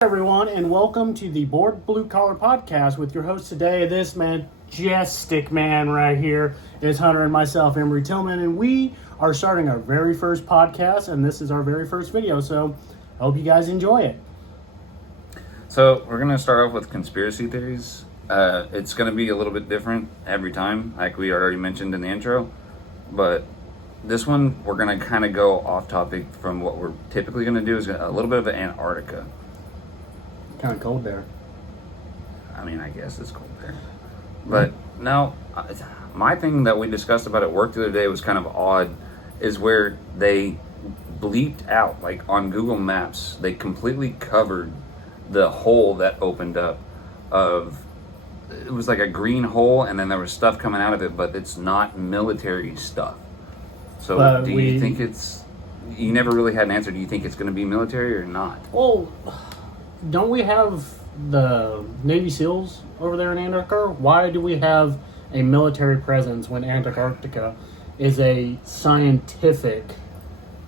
Everyone, and welcome to the Board Blue Collar Podcast with your host today. This majestic man right here is Hunter and myself, Emery Tillman, and we are starting our very first podcast, and this is our very first video, so I hope you guys enjoy it. So we're going to start off with conspiracy theories. It's going to be a little bit different every time, like we already mentioned in the intro, but this one we're going to kind of go off topic from what we're typically going to do, is a little bit of Antarctica. Kind of cold there. I mean, I guess it's cold there. But no, my thing that we discussed about at work the other day was kind of odd, is where they bleeped out, like on Google Maps, they completely covered the hole that opened up it was like a green hole, and then there was stuff coming out of it, but it's not military stuff. So do you think you never really had an answer, do you think it's going to be military or not? Well, don't we have the Navy SEALs over there in Antarctica? Why do we have a military presence when Antarctica is a scientific?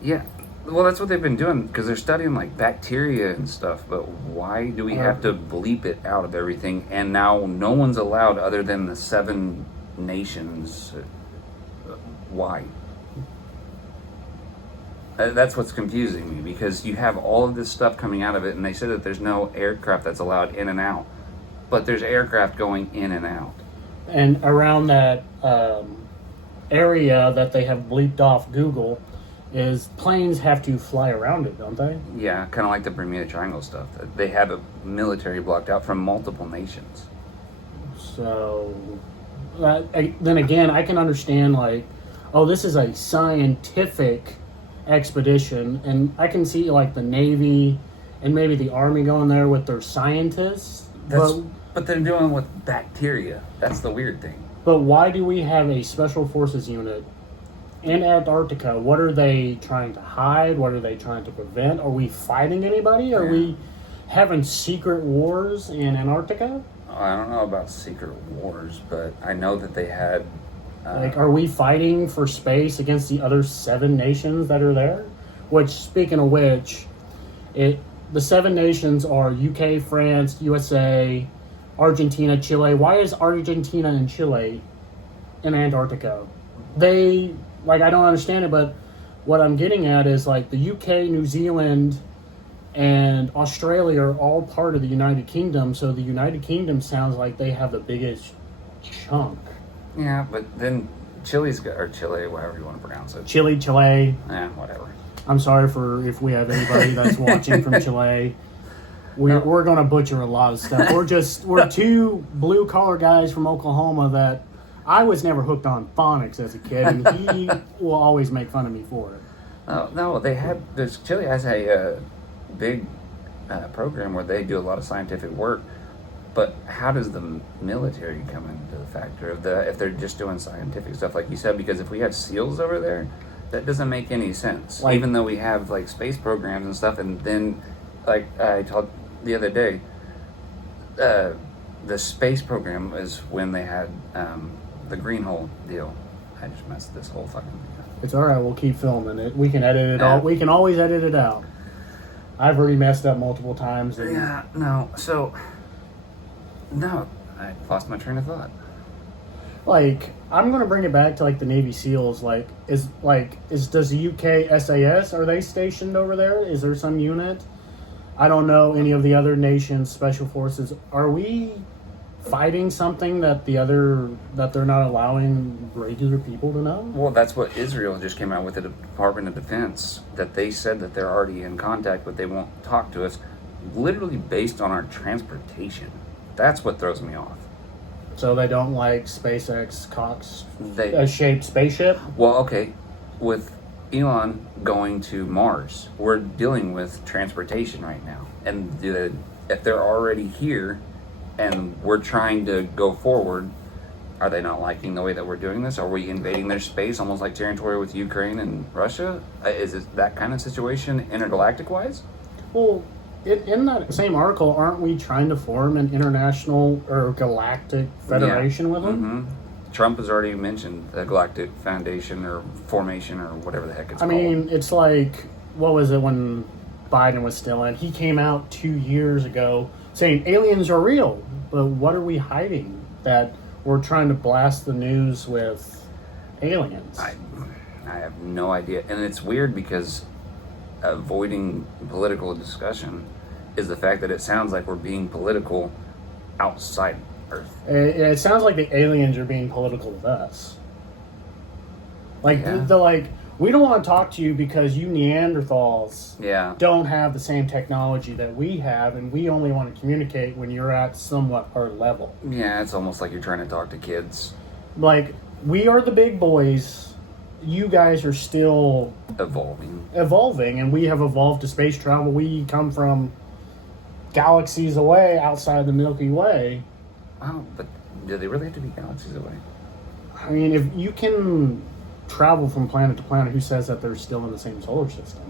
Yeah, well, that's what they've been doing, because they're studying like bacteria and stuff. But why do we have to bleep it out of everything? And now no one's allowed other than the 7 nations. Why? That's what's confusing me, because you have all of this stuff coming out of it, and they said that there's no aircraft that's allowed in and out, but there's aircraft going in and out. And around that area that they have bleeped off Google, is planes have to fly around it, don't they? Yeah, kind of like the Bermuda Triangle stuff. They have a military blocked out from multiple nations. So, then again, I can understand, like, oh, this is a scientific expedition, and I can see like the Navy and maybe the Army going there with their scientists. But they're doing with bacteria. That's the weird thing. But why do we have a special forces unit in Antarctica? What are they trying to hide? What are they trying to prevent? Are we fighting anybody? Are we having secret wars in Antarctica? I don't know about secret wars, but I know that they had are we fighting for space against the other 7 nations that are there? Which, speaking of which, the 7 nations are UK, France, USA, Argentina, Chile. Why is Argentina and Chile in Antarctica? I don't understand it, but what I'm getting at is like the UK, New Zealand, and Australia are all part of the United Kingdom, so the United Kingdom sounds like they have the biggest chunk. Yeah, but then Chile, whatever you want to pronounce it. Chile. Whatever. I'm sorry if we have anybody that's watching from Chile. We're going to butcher a lot of stuff. We're 2 blue collar guys from Oklahoma that I was never hooked on phonics as a kid, and he will always make fun of me for it. Oh, no, Chile has a big program where they do a lot of scientific work. But how does the military come into the factor of if they're just doing scientific stuff, like you said? Because if we have SEALs over there, that doesn't make any sense. Even though we have like space programs and stuff, and then, like I talked the other day, the space program is when they had the green hole deal. I just messed this whole fucking thing up. It's all right. We'll keep filming it. We can edit it all. We can always edit it out. I've already messed up multiple times. No, I lost my train of thought. Like, I'm gonna bring it back to like the Navy SEALs. Does the UK SAS, are they stationed over there? Is there some unit? I don't know any of the other nations' special forces. Are we fighting something that they're not allowing regular people to know? Well, that's what Israel just came out with, the Department of Defense, that they said that they're already in contact, but they won't talk to us, literally based on our transportation. That's what throws me off. So they don't like SpaceX Cox-shaped spaceship? Well, okay. With Elon going to Mars, we're dealing with transportation right now. And if they're already here and we're trying to go forward, are they not liking the way that we're doing this? Are we invading their space, almost like territory with Ukraine and Russia? Is it that kind of situation intergalactic-wise? Well, in that same article, aren't we trying to form an international or galactic federation with them? Mm-hmm. Trump has already mentioned the Galactic Foundation or Formation or whatever the heck it's called. I mean, it's like, what was it when Biden was still in. He came out 2 years ago saying aliens are real. But what are we hiding? That we're trying to blast the news with aliens. I have no idea. And it's weird because avoiding political discussion is the fact that it sounds like we're being political outside Earth. It sounds like the aliens are being political with us. Like, Yeah. they're like, we don't want to talk to you because you Neanderthals Yeah. don't have the same technology that we have, and we only want to communicate when you're at somewhat our level. Yeah, it's almost like you're trying to talk to kids. Like, we are the big boys. You guys are still evolving, and we have evolved to space travel. We come from galaxies away outside the Milky Way. Wow, but do they really have to be galaxies away? I mean, if you can travel from planet to planet, who says that they're still in the same solar system?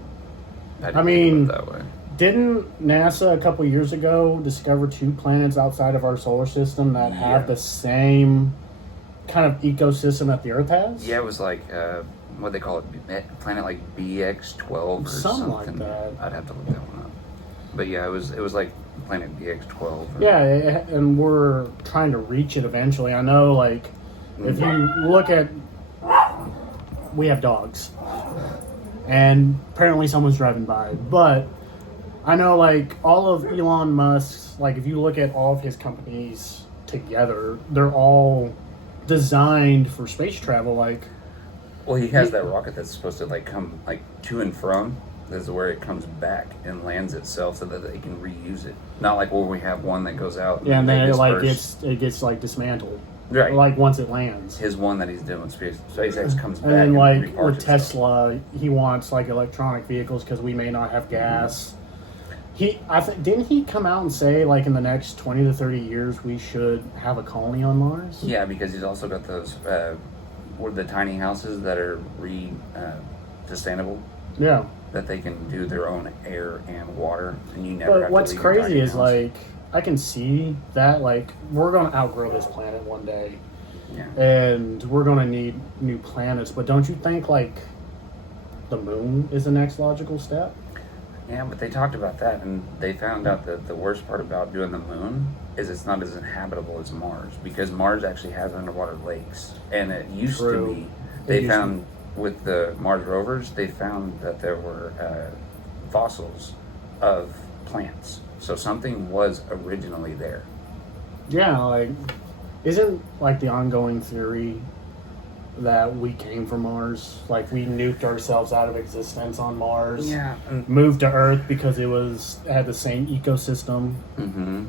I mean, think of it that way. Didn't NASA a couple years ago discover 2 planets outside of our solar system that have the same kind of ecosystem that the Earth has? Yeah, it was like what they call it, planet like BX12 or something. Like that. I'd have to look that one up. But yeah, it was like planet BX12. Yeah, and we're trying to reach it eventually. I know, like, if you look at, we have dogs, and apparently someone's driving by, but I know, like, all of Elon Musk's, like, if you look at all of his companies together, they're all designed for space travel. Like, well, he has that rocket that's supposed to like come like to and from. This is where it comes back and lands itself, so that they can reuse it. Not like where we have one that goes out. Yeah, and then it gets like dismantled. Right. Like once it lands. His one that he's doing, SpaceX comes back. And then, like, reparks with itself. Tesla, he wants, like, electronic vehicles because we may not have gas. Didn't he come out and say, like, in the next 20 to 30 years we should have a colony on Mars? Yeah, because he's also got those the tiny houses that are sustainable. Yeah. That they can do their own air and water, and you never. But what's crazy is, like, I can see that, like, we're going to outgrow this planet one day. Yeah. And we're going to need new planets. But don't you think, like, the moon is the next logical step? Yeah, but they talked about that, and they found out that the worst part about doing the moon is it's not as inhabitable as Mars, because Mars actually has underwater lakes, and it used to be. They found with the Mars rovers, they found that there were fossils of plants. So something was originally there. Yeah, like, isn't, like, the ongoing theory that we came from Mars? Like, we nuked ourselves out of existence on Mars. Yeah. Moved to Earth because it had the same ecosystem. Mm-hmm.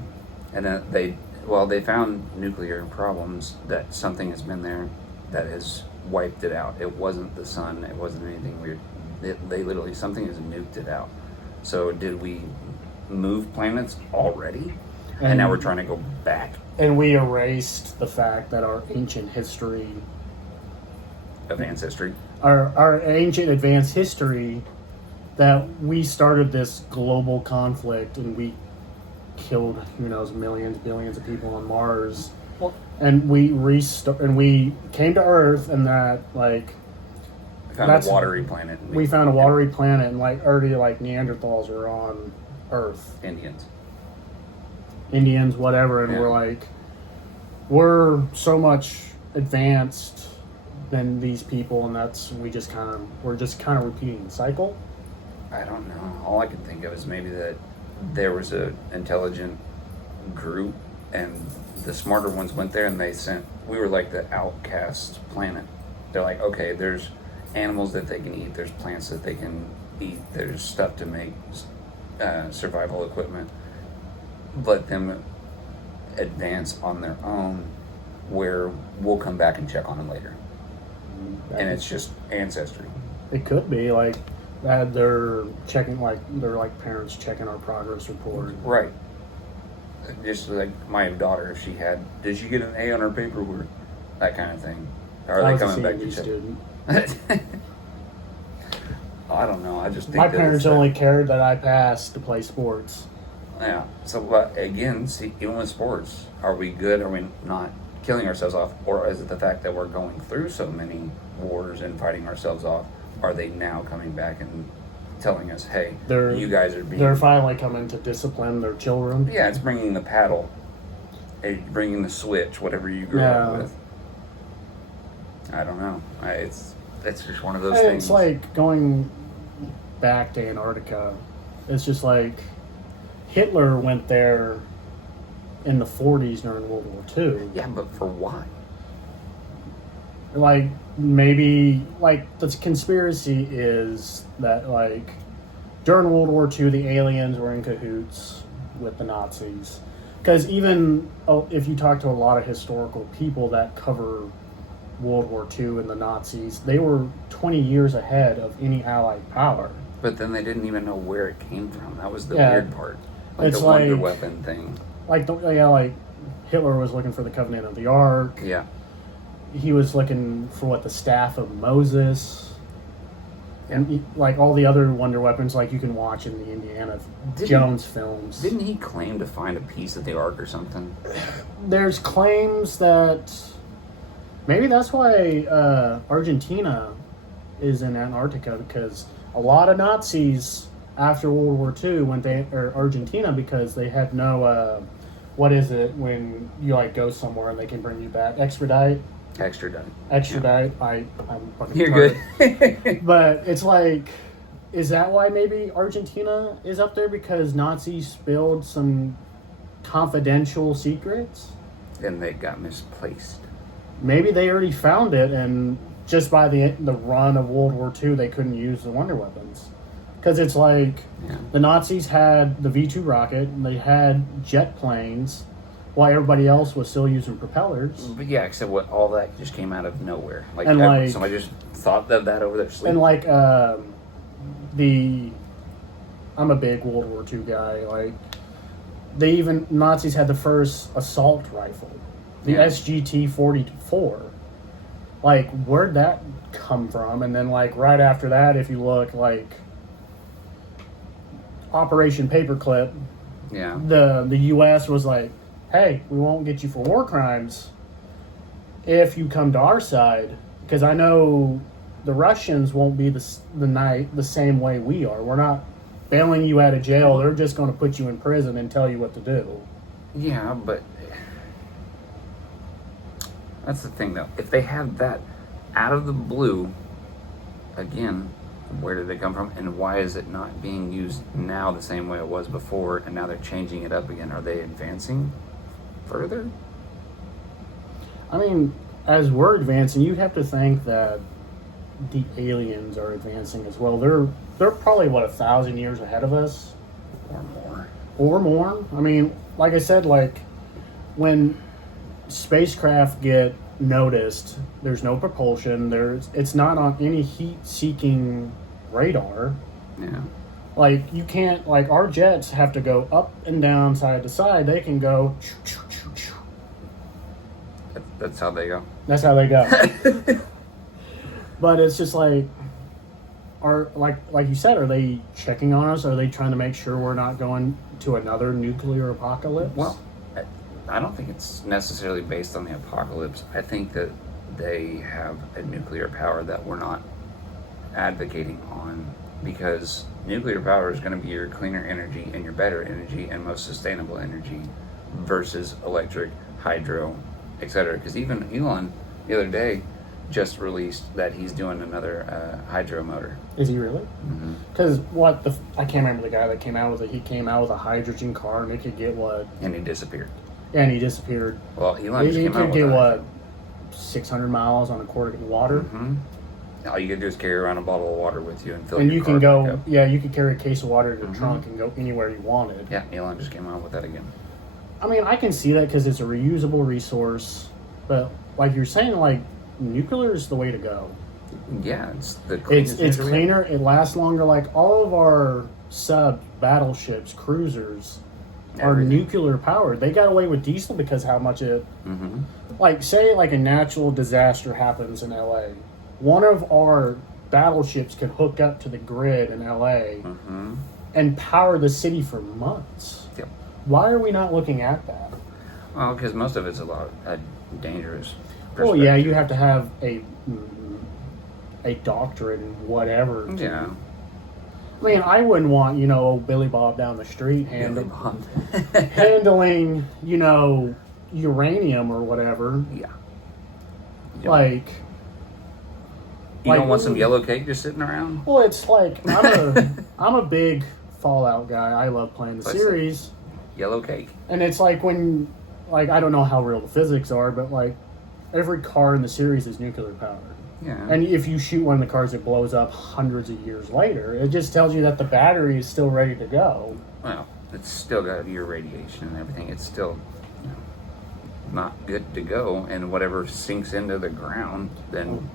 And then they found nuclear problems, that something has been there that has wiped it out. It wasn't the sun. It wasn't anything weird. They literally, something has nuked it out. So did we move planets already? And now we're trying to go back. And we erased the fact that our ancient history... Advanced history. Our ancient advanced history, that we started this global conflict and we killed, who knows, millions, billions of people on Mars. Well, and we came to Earth, and that, like, found a watery planet. We found a watery planet, and, like, already, like, Neanderthals are on Earth. Indians, whatever, and we're so much advanced than these people, and we're just kind of repeating the cycle. I don't know. All I can think of is maybe that there was a intelligent group, and the smarter ones went there, and we were like the outcast planet. They're like, okay, there's animals that they can eat, there's plants that they can eat, there's stuff to make survival equipment. Let them advance on their own, where we'll come back and check on them later. And it's just ancestry. It could be like that. They're checking, like, they're like parents checking our progress report. Right. Just like my daughter, if did she get an A on her paperwork? That kind of thing. Are they coming back to check? Student. I don't know. I just think my parents only cared that I passed to play sports. Yeah. So again, see, even with sports, are we good? Are we not killing ourselves off? Or is it the fact that we're going through so many wars and fighting ourselves off? Are they now coming back and telling us, hey, They're you guys are being... They're finally coming to discipline their children. Yeah, it's bringing the paddle, bringing the switch, whatever you grew up with. I don't know. It's just one of those things. It's like going back to Antarctica. It's just like Hitler went there in the 40s during World War II. Yeah, but for what? Like, maybe, like, the conspiracy is that, like, during World War II, the aliens were in cahoots with the Nazis. Because even if you talk to a lot of historical people that cover World War II and the Nazis, they were 20 years ahead of any Allied power. But then they didn't even know where it came from. That was the weird part. Like it's the wonder weapon thing. Like Hitler was looking for the Covenant of the Ark. Yeah. He was looking for the staff of Moses. And like all the other wonder weapons, like you can watch in the Indiana Jones films. Didn't he claim to find a piece of the Ark or something? There's claims that maybe that's why Argentina is in Antarctica, because a lot of Nazis after World War II went to Argentina because they had no what is it when you like go somewhere and they can bring you back? Extradite. Yeah. I'm fucking You're retarded. good. But it's like, is that why maybe Argentina is up there? Because Nazis spilled some confidential secrets? And they got misplaced. Maybe they already found it, and just by the run of World War II, they couldn't use the wonder weapons. Because it's like, the Nazis had the V-2 rocket, and they had jet planes, while everybody else was still using propellers. But yeah, except all that just came out of nowhere. Like, and somebody just thought of that over their sleep. And like, I'm a big World War II guy. Like, Nazis had the first assault rifle, the SGT-44. Like, where'd that come from? And then, like, right after that, if you look, like, Operation Paperclip, the U.S. was like, hey, we won't get you for war crimes if you come to our side, because I know the Russians won't be the same way we are. We're not bailing you out of jail. They're just going to put you in prison and tell you what to do. Yeah, but that's the thing, though. If they have that out of the blue, again, where did they come from, and why is it not being used now the same way it was before, and now they're changing it up again? Are they advancing further? I mean, as we're advancing, you have to think that the aliens are advancing as well. They're probably 1,000 years ahead of us, or more. I mean, like I said, like when spacecraft get noticed, there's no propulsion. It's not on any heat-seeking radar. Yeah. Like, you can't, like, our jets have to go up and down, side to side. They can go. That's how they go. That's how they go. But it's just like, like you said, are they checking on us? Are they trying to make sure we're not going to another nuclear apocalypse? Well, I don't think it's necessarily based on the apocalypse. I think that they have a nuclear power that we're not advocating on, because nuclear power is going to be your cleaner energy and your better energy and most sustainable energy versus electric, hydro, etc. Because even Elon the other day just released that he's doing another hydro motor. Is he really? Because I can't remember the guy that came out with it. He came out with a hydrogen car and it could get what? And he disappeared. Yeah, and he disappeared. Well, Elon just he came out could with get what? 600 miles on a quart of water. All you can do is carry around a bottle of water with you and fill and your you car can go, back up. yeah, you could carry a case of water in your trunk and go anywhere you wanted. Yeah, Elon just came out with that again. I mean, I can see that because it's a reusable resource, but like you're saying, like, nuclear is the way to go. Yeah, it's the cleanest. It's cleaner. It lasts longer. Like all of our battleships, cruisers are nuclear powered. They got away with diesel because how much it. Like, say, like a natural disaster happens in LA, one of our battleships could hook up to the grid in LA and power the city for months. Yep. Why are we not looking at that? Well, because most of it's a lot dangerous. Well, yeah, you have to have a doctorate in whatever. Yeah. I mean, I wouldn't want, old Billy Bob down the street Billy Bob. handling, uranium or whatever. Yeah. Like, you don't want some yellow cake just sitting around? well, it's like I'm a big Fallout guy. I love playing the series. Yellow cake. And it's like when, like, I don't know how real the physics are, but like every car in the series is nuclear powered. Yeah. And if you shoot one of the cars, it blows up hundreds of years later. It just tells you that the battery is still ready to go. Well, it's still got your radiation and everything. It's still not good to go. And whatever sinks into the ground, then,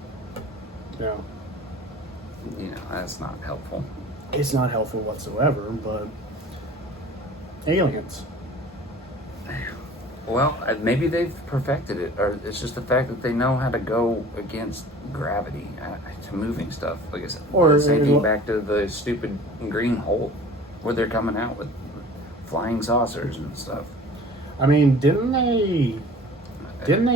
Yeah. that's not helpful. It's not helpful whatsoever, but aliens. Well, maybe they've perfected it, or it's just the fact that they know how to go against gravity to moving stuff. Like I said, Or same thing back to the stupid green hole, where they're coming out with flying saucers and stuff. I mean, didn't they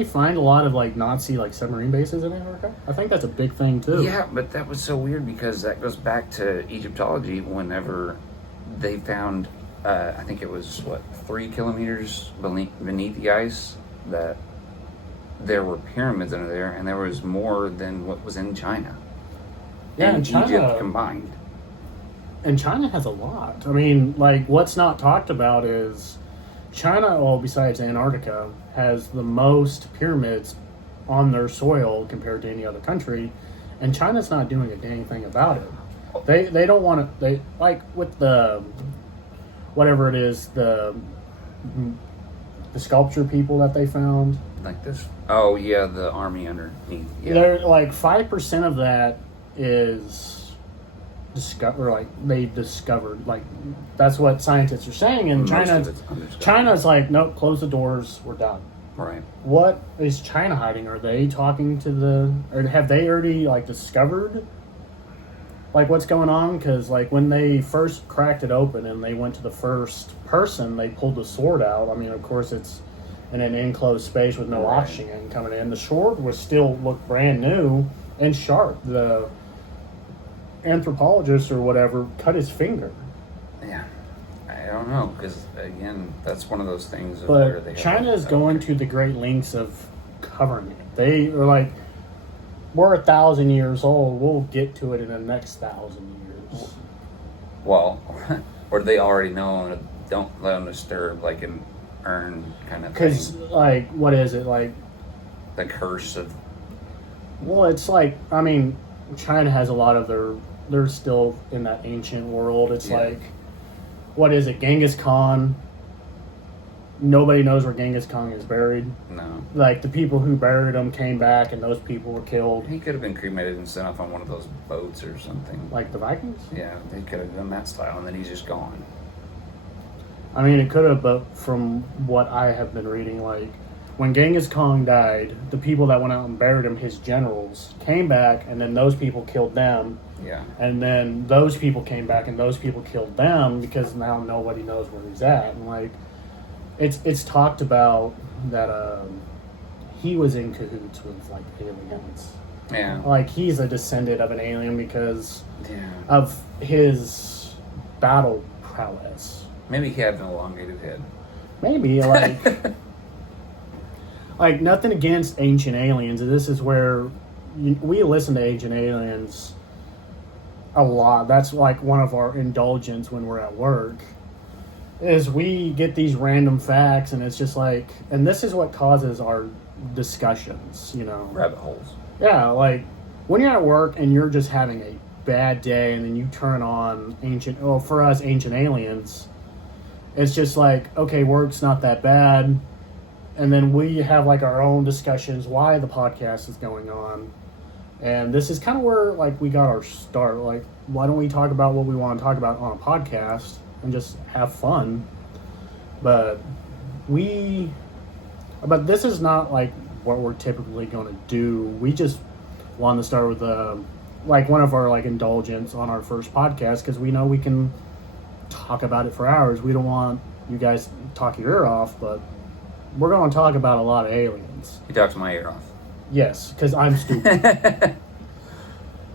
find a lot of like Nazi like submarine bases in Antarctica? I think that's a big thing too. Yeah, but that was so weird because that goes back to Egyptology. Whenever they found, I think it was 3 kilometers beneath the ice, that there were pyramids under there, and there was more than what was in China. Yeah, and China, Egypt combined. And China has a lot. I mean, like, what's not talked about is China, well, besides Antarctica, has the most pyramids on their soil compared to any other country, and China's not doing a dang thing about it. They don't want to. They like with the whatever it is, the sculpture people that they found. Like this? Oh yeah, the army underneath. Yeah. They're like 5% of that is they discovered, like, that's what scientists are saying. And China's like, nope, close the doors, we're done. Right. What is China hiding? Are they talking to or have they already like discovered like what's going on? Because like when they first cracked it open and they went to the first person, they pulled the sword out. I mean, of course it's in an enclosed space with no oxygen coming in. The sword was still looked brand new and sharp. The anthropologist or whatever cut his finger. Yeah, I don't know, because again, that's one of those things. Where But China is going to the great lengths of covering it. They are like, we're 1,000 years old. We'll get to it in the next 1,000 years. Well, or they already know, and don't let them disturb, like an urn kind of thing. Because like, what is it like? The curse of. Well, it's like, I mean, China has a lot of they're still in that ancient world. It's like, what is it? Genghis Khan. Nobody knows where Genghis Khan is buried. No. Like, the people who buried him came back and those people were killed. He could have been cremated and sent off on one of those boats or something. Like the Vikings? Yeah, they could have done that style, and then he's just gone. I mean, it could have, but from what I have been reading, like, when Genghis Khan died, the people that went out and buried him, his generals, came back, and then those people killed them. Yeah. And then those people came back, and those people killed them, because now nobody knows where he's at. And, like, it's talked about that he was in cahoots with, like, aliens. Yeah. Like, he's a descendant of an alien because of his battle prowess. Maybe he had an elongated head. Maybe, like... Like, nothing against Ancient Aliens. This is where we listen to Ancient Aliens a lot. That's like one of our indulgence when we're at work. Is we get these random facts, and it's just like, and this is what causes our discussions, Rabbit holes. Yeah, like when you're at work and you're just having a bad day, and then you turn on for us, Ancient Aliens, it's just like, okay, work's not that bad. And then we have like our own discussions why the podcast is going on. And this is kind of where like we got our start. Like, why don't we talk about what we want to talk about on a podcast and just have fun? But this is not like what we're typically going to do. We just wanted to start with like one of our like indulgence on our first podcast, because we know we can talk about it for hours. We don't want you guys to talk your ear off, but we're going to talk about a lot of aliens. He talks my ear off. Yes, because I'm stupid.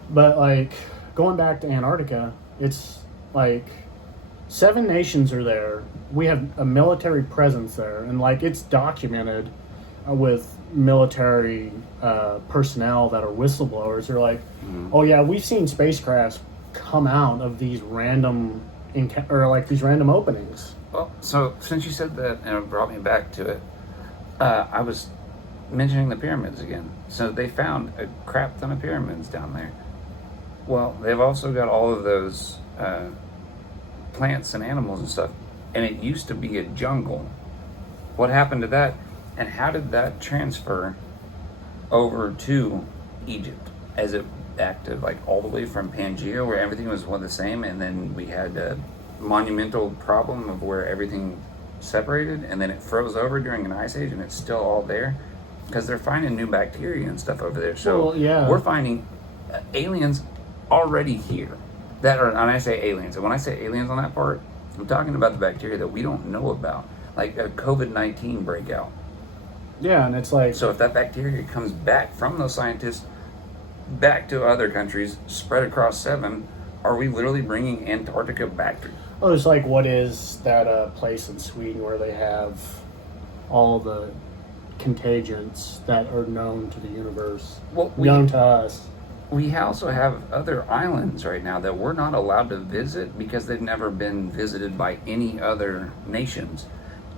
But, like, going back to Antarctica, it's like 7 nations are there. We have a military presence there, and like it's documented with military personnel that are whistleblowers. They're like, oh yeah, we've seen spacecrafts come out of these random or like these random openings. Well, so since you said that and it brought me back to it, I was mentioning the pyramids again. So they found a crap ton of pyramids down there. Well, they've also got all of those plants and animals and stuff, and it used to be a jungle. What happened to that, and how did that transfer over to Egypt as it acted, like all the way from Pangaea, where everything was one the same, and then we had a monumental problem of where everything separated, and then it froze over during an ice age, and it's still all there because they're finding new bacteria and stuff over there. So we're finding aliens already here that are, and I say aliens, and when I say aliens on that part, I'm talking about the bacteria that we don't know about, like a COVID-19 breakout. Yeah, and it's like, so if that bacteria comes back from those scientists back to other countries, spread across 7, are we literally bringing Antarctica back to? oh, it's like, what is that place in Sweden where they have all the contagions that are known to the universe, known to us? We also have other islands right now that we're not allowed to visit because they've never been visited by any other nations.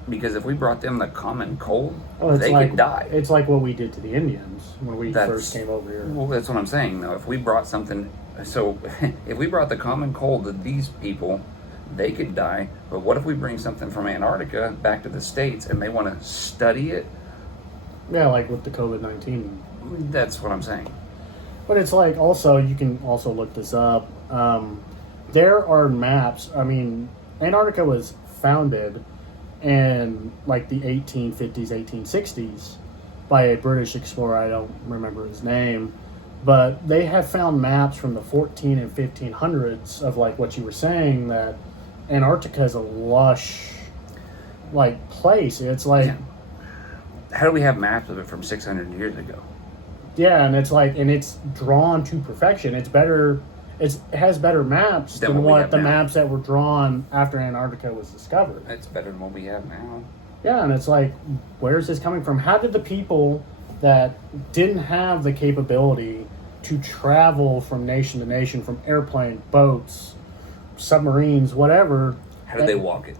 Because if we brought them the common cold, they could die. It's like what we did to the Indians when we first came over here. Well, that's what I'm saying, though. If we brought something... So, if we brought the common cold to these people, they could die. But what if we bring something from Antarctica back to the States and they want to study it? Yeah, like with the COVID-19. That's what I'm saying. But it's like, also, you can also look this up. There are maps. I mean, Antarctica was founded in like the 1850s, 1860s by a British explorer. I don't remember his name. But they have found maps from the 14 and 1500s of like what you were saying, that Antarctica is a lush like place. It's like... Yeah. How do we have maps of it from 600 years ago? Yeah, and it's like, and it's drawn to perfection. It's better... it has better maps than what the maps that were drawn after Antarctica was discovered. It's better than what we have now. Yeah, and it's like, where's this coming from? How did the people that didn't have the capability to travel from nation to nation, from airplane, boats, submarines, whatever... How did they walk it?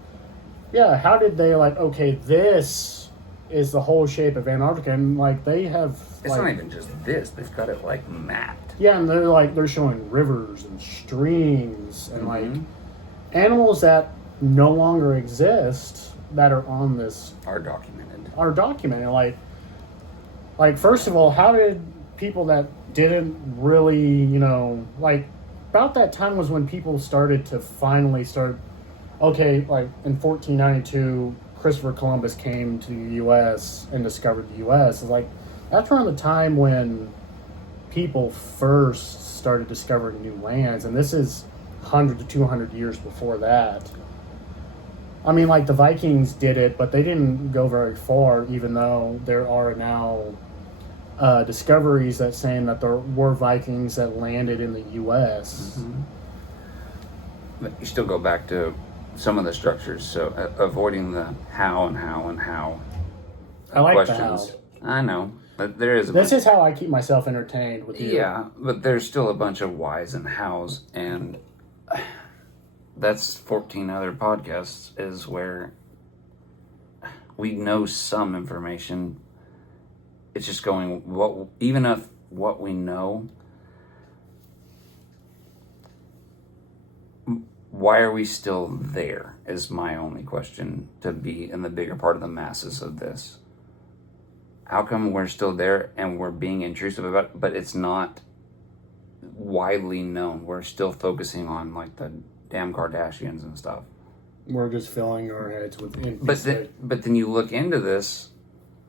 Yeah, how did they like, okay, this is the whole shape of Antarctica, and like they have... It's not even just this, they've got it like mapped. Yeah, and they're showing rivers and streams and like animals that no longer exist that are on this... Are documented. Like, first of all, how did people that didn't really, like, about that time was when people started to finally start, okay, like, in 1492, Christopher Columbus came to the U.S. and discovered the U.S. It's like, that's around the time when people first started discovering new lands, and this is 100 to 200 years before that. I mean, like, the Vikings did it, but they didn't go very far, even though there are now discoveries that saying that there were Vikings that landed in the U.S. But you still go back to some of the structures, so avoiding the how and how and how I like questions. The how. I know, but there is this is how I keep myself entertained with you. Yeah, but there's still a bunch of whys and hows, and that's 14 other podcasts is where we know some information. It's just going, even if what we know, why are we still there is my only question, to be in the bigger part of the masses of this. How come we're still there and we're being intrusive about it, but it's not widely known? We're still focusing on like the damn Kardashians and stuff. We're just filling our heads with but then you look into this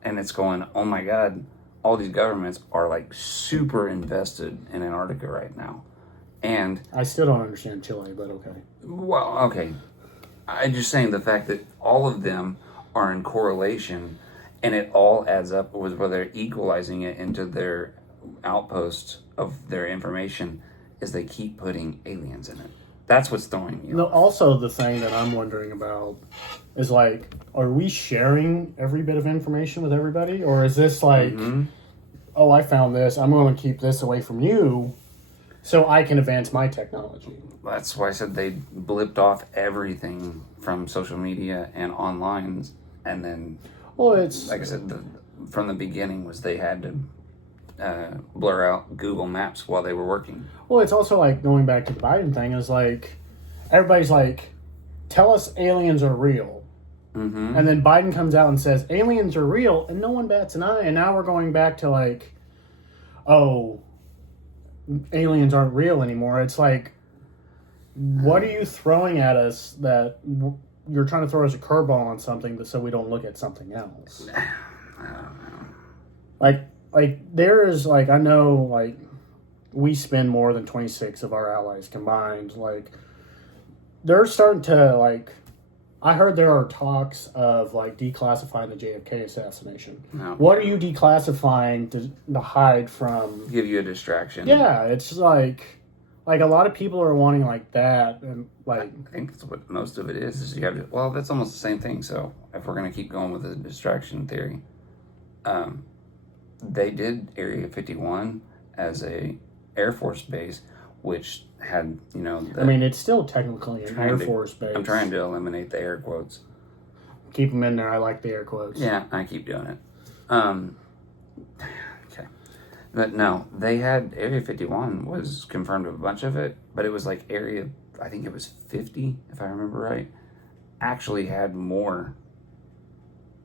and it's going, oh my God, all these governments are like super invested in Antarctica right now. And I still don't understand Chile, but okay. Well, okay. I'm just saying the fact that all of them are in correlation and it all adds up with where they're equalizing it into their outposts of their information is they keep putting aliens in it. That's what's throwing me No, off. also the thing that I'm wondering about is like, are we sharing every bit of information with everybody, or is this like, oh, I found this, I'm going to keep this away from you, so I can advance my technology? That's why I said they blipped off everything from social media and online, and then, Well, it's like I said, from the beginning was they had to blur out Google Maps while they were working. well, it's also like going back to the Biden thing is like, everybody's like, tell us aliens are real. And then Biden comes out and says aliens are real, and no one bats an eye. And now we're going back to like, oh, aliens aren't real anymore. It's like, what are you throwing at us that you're trying to throw us a curveball on something so we don't look at something else? I don't know. Like there is like, I know like we spend more than 26 of our allies combined. Like they're starting to like, I heard there are talks of like declassifying the JFK assassination. No. What are you declassifying to hide from? Give you a distraction. Yeah, it's like a lot of people are wanting like that, and like I think that's what most of it is you have to, well, that's almost the same thing. So if we're going to keep going with the distraction theory, they did Area 51 as a Air Force base, which had, you know, I mean, it's still technically an Air Force base. I'm trying to eliminate the air quotes. Keep them in there. I like the air quotes. Yeah, I keep doing it. Okay. But no, they had Area 51 was confirmed a bunch of it, but it was like Area, I think it was 50, if I remember right, actually had more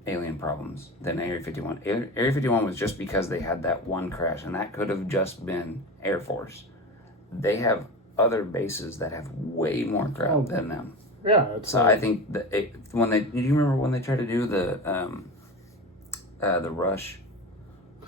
alien problems than Area 51. Area 51 was just because they had that one crash, and that could have just been Air Force. They have other bases that have way more crap than them. Yeah, it's So I think that do you remember when they tried to do the rush?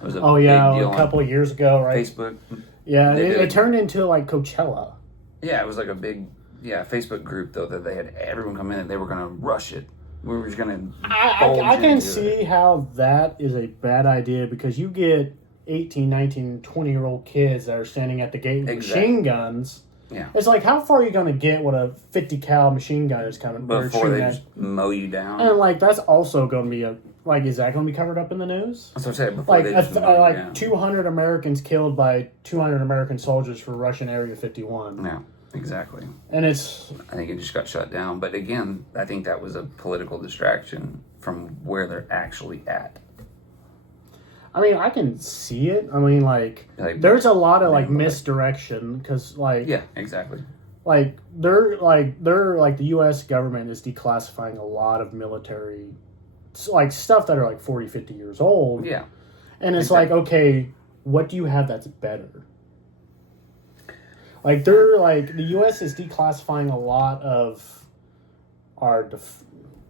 It was a big deal a couple of years ago, on right? Facebook. Yeah, They did it turned into like Coachella. Yeah, it was like a big Facebook group though that they had everyone come in and they were gonna rush it. We were just gonna. I can see how that is a bad idea because you get 18, 19, 20-year-old kids that are standing at the gate with machine guns. Yeah. It's like, how far are you going to get when a 50 cal machine gun is coming? Before they just mow you down. And like, that's also going to be is that going to be covered up in the news? That's what I'm saying. Before they just mow you down. 200 Americans killed by 200 American soldiers for Russian Area 51. Yeah, exactly. And it's... I think it just got shut down. But again, I think that was a political distraction from where they're actually at. I mean, I can see it. I mean, there's a lot of misdirection because yeah, exactly. They're the U.S. government is declassifying a lot of military stuff that are 40, 50 years old. Yeah, and it's okay, what do you have that's better? The U.S. is declassifying a lot of our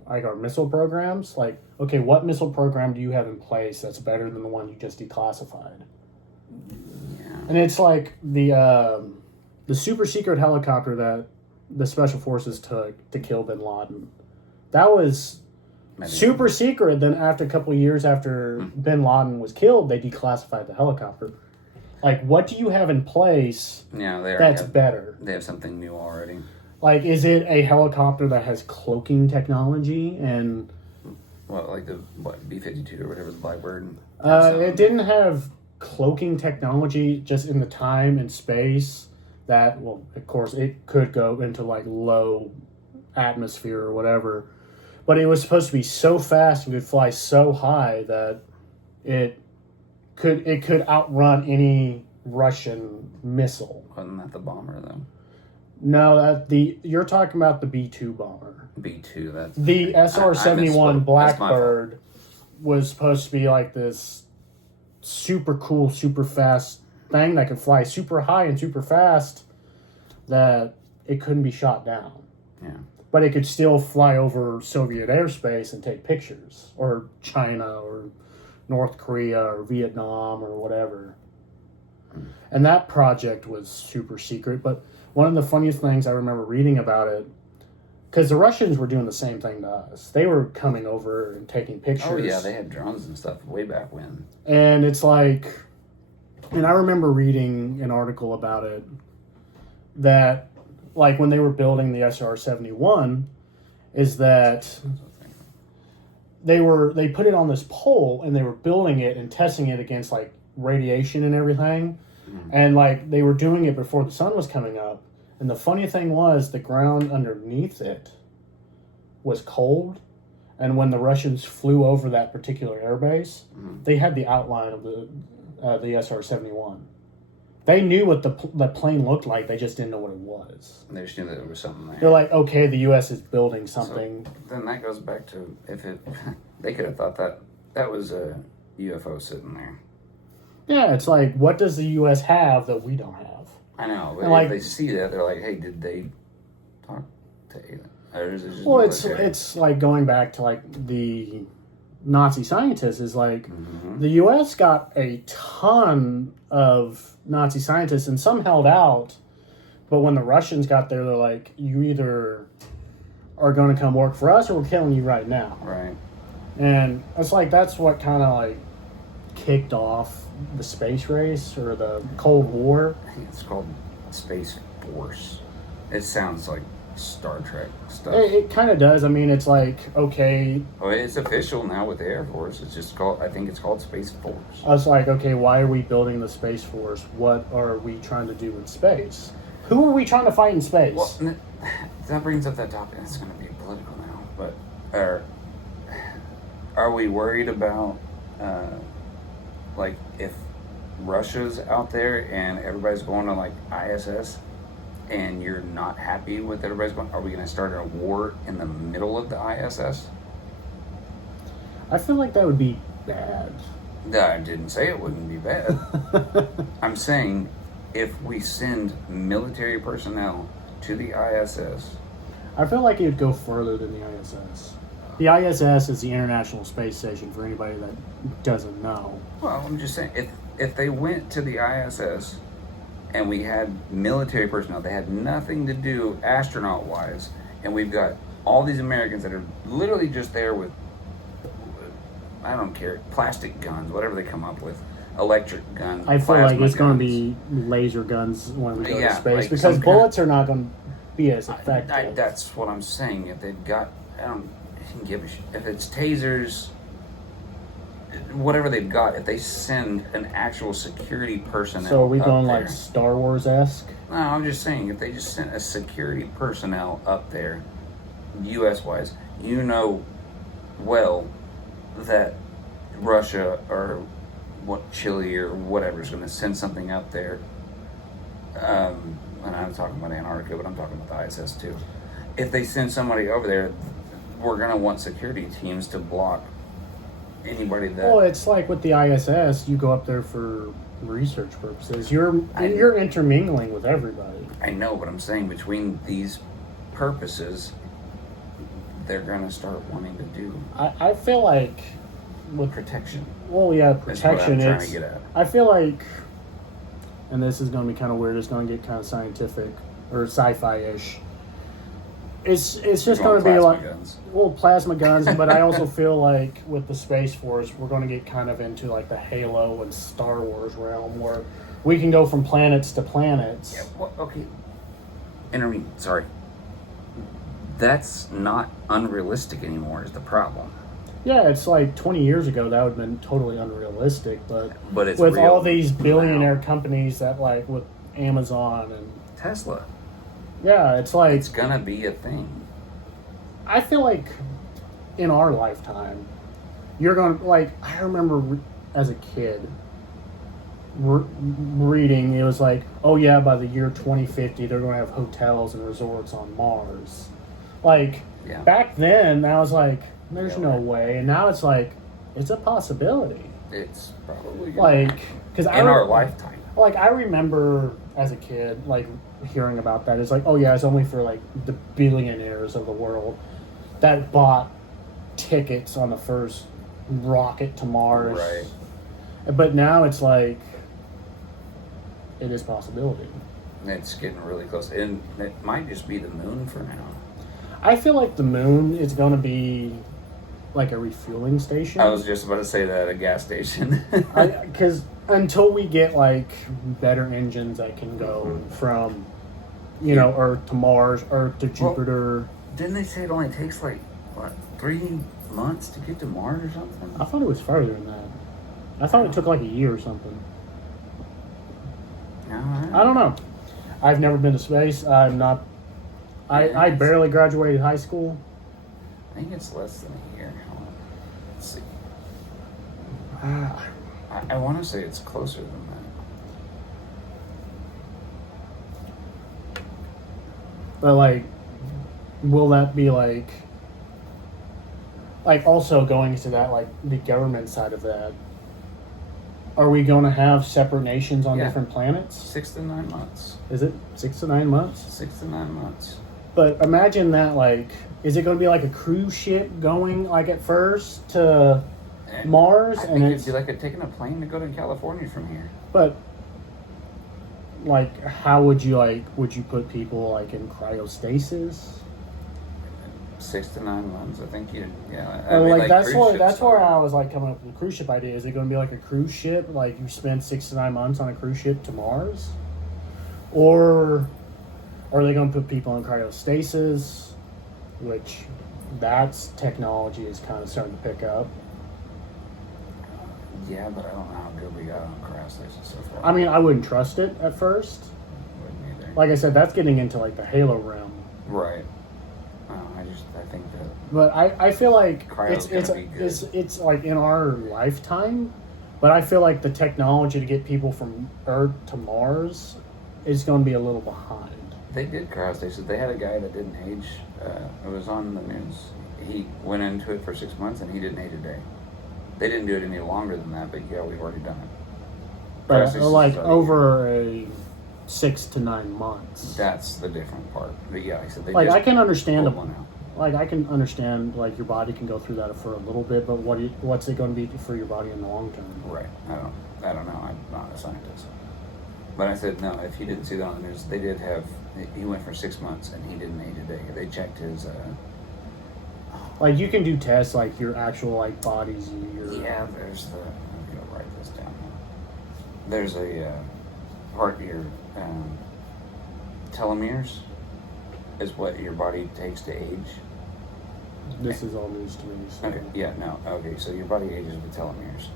our missile programs. Okay, what missile program do you have in place that's better than the one you just declassified? Yeah. And it's the super secret helicopter that the special forces took to kill bin Laden. That was super secret. Then after a couple of years after bin Laden was killed, they declassified the helicopter. What do you have in place that's better? They have something new already. Is it a helicopter that has cloaking technology and... Well, B-52 or whatever, the Blackbird? It didn't have cloaking technology just in the time and space that, well, of course, it could go into low atmosphere or whatever. But it was supposed to be so fast and could fly so high that it could outrun any Russian missile. Wasn't that the bomber, though? No, you're talking about the B-2 bomber. B-2, that's... The SR-71 Blackbird was supposed to be this super cool, super fast thing that could fly super high and super fast that it couldn't be shot down. Yeah. But it could still fly over Soviet airspace and take pictures, or China, or North Korea, or Vietnam, or whatever. And that project was super secret, but one of the funniest things I remember reading about it, because the Russians were doing the same thing to us. They were coming over and taking pictures. Oh, yeah, they had drones and stuff way back when. And it's and I remember reading an article about it, that like when they were building the SR-71, is that they put it on this pole and they were building it and testing it against like radiation and everything, and like they were doing it before the sun was coming up. And the funny thing was, the ground underneath it was cold, and when the Russians flew over that particular airbase, they had the outline of the SR-71. They knew what the plane looked like. They just didn't know what it was. They just knew that there was something there. They're like, okay, the U.S. is building something. So then that goes back to they could have thought that was a UFO sitting there. Yeah, it's like, what does the U.S. have that we don't have? I know, but And like, if they see that, they're like, hey, did they talk to alien? Or is it just well, military? it's like going back to like the Nazi scientists is like the U.S. got a ton of Nazi scientists and some held out, but when the Russians got there, they're like, you either are going to come work for us or we're killing you right now. Right. And it's like that's what kind of like kicked off the space race or the Cold War. I think it's called Space Force. It sounds like Star Trek stuff. It kind of does. I mean, it's like, okay. Well, it's official now with the Air Force. It's just called, I think it's called Space Force. I was like, okay, why are we building the Space Force? What are we trying to do in space? Who are we trying to fight in space? Well, that brings up that topic. It's going to be political now, but are we worried about like if Russia's out there and everybody's going to like ISS and you're not happy with everybody's going, are we going to start a war in the middle of the ISS? I feel like that would be bad. I didn't say it wouldn't be bad. I'm saying if we send military personnel to the ISS. I feel like it would go further than the ISS. The ISS is the International Space Station, for anybody that doesn't know. Well, I'm just saying, if they went to the ISS and we had military personnel, they had nothing to do astronaut-wise, and we've got all these Americans that are literally just there with, I don't care, plastic guns, whatever they come up with, electric guns, I feel like it's going to guns. be laser guns when we go Yeah, to space, like because some bullets are not going to be as effective. That's what I'm saying. If they've got, I don't give a shit. If it's tasers, whatever they've got, if they send an actual security personnel. So are we up going there, like Star Wars-esque? No, I'm just saying, if they just sent a security personnel up there, U.S.-wise, you know well that Russia or Chile or whatever is going to send something up there. And I'm talking about Antarctica, but I'm talking about the ISS too. If they send somebody over there, we're going to want security teams to block anybody that... Well, it's like with the ISS, you go up there for research purposes. You're intermingling with everybody. I know, but I'm saying between these purposes, they're going to start wanting to do... I feel like... with protection. Well, yeah, That's what protection. I'm trying to get at. I feel like, and this is going to be kind of weird, it's going to get kind of scientific or sci-fi-ish. It's just going to be like plasma guns, but I also feel like with the Space Force, we're going to get kind of into like the Halo and Star Wars realm where we can go from planets to planets. Yeah, well, okay. Sorry. That's not unrealistic anymore is the problem. Yeah, it's like 20 years ago that would have been totally unrealistic, but it's with real all these billionaire now. companies that like with Amazon and Tesla. yeah, it's like It's gonna be a thing. I feel like in our lifetime, you're going to, like, I remember as a kid reading, it was like, oh yeah, by the year 2050, they're going to have hotels and resorts on Mars. Like, Yeah. back then, I was like, there's Yeah, no right. way. And now it's like, it's a possibility. It's probably gonna Like, happen. because in our lifetime. Like, I remember as a kid, like, hearing about that. It's like, oh yeah, it's only for, like, the billionaires of the world that bought tickets on the first rocket to Mars. Right. But now it's like, it is possibility. It's getting really close. And it might just be the moon for now. I feel like the moon is going to be like a refueling station. I was just about to say that, a gas station. Because until we get like better engines that can go from you know, Earth to Mars, Earth to Jupiter. Didn't they say it only takes like, what, 3 months to get to Mars or something? I thought it was further than that. I thought it took like a year or something. I don't know. I've never been to space. I'm not. I barely graduated high school. I think it's less than a year. Let's see. I want to say it's closer than that. But like, will that be like also going to that, like the government side of that? Are we going to have separate nations on different planets? 6 to 9 months. Is it 6 to 9 months? 6 to 9 months. But imagine that, like, is it going to be like a cruise ship going, like, at first to Mars? I think it'd be like taking a plane to go to California from here. But, like, how would you put people, like, in cryostasis? 6 to 9 months, I think you. Yeah, I mean, like that's where I was like coming up with the cruise ship idea. Is it going to be like a cruise ship, like you spend 6 to 9 months on a cruise ship to Mars, or are they going to put people in cryostasis, which that's technology is kind of starting to pick up. Yeah, but I don't know how good we got on cryostasis so far. I mean, I wouldn't trust it at first. Wouldn't either. Like I said, that's getting into like the Halo realm. Right. I think that. But I feel like it's like in our lifetime, but I feel like the technology to get people from Earth to Mars is going to be a little behind. They did cryostasis. They had a guy that didn't age. It was on the news. He went into it for 6 months and he didn't age a day. They didn't do it any longer than that, but yeah, we've already done it. But like over a 6 to 9 months. That's the different part. But yeah, like I said, they like just I can understand pulled one out. Like I can understand like your body can go through that for a little bit, but what's it going to be for your body in the long term? Right. I don't know. I'm not a scientist. But I said no. If you didn't see that on the news, they did have. He went for 6 months and he didn't age a day. They checked his. Like you can do tests like your actual like body's Yeah, there's the. I'm gonna write this down. There's a part of your telomeres is what your body takes to age. This is all news to me. So. Okay. Yeah. No. Okay. So your body ages with telomeres.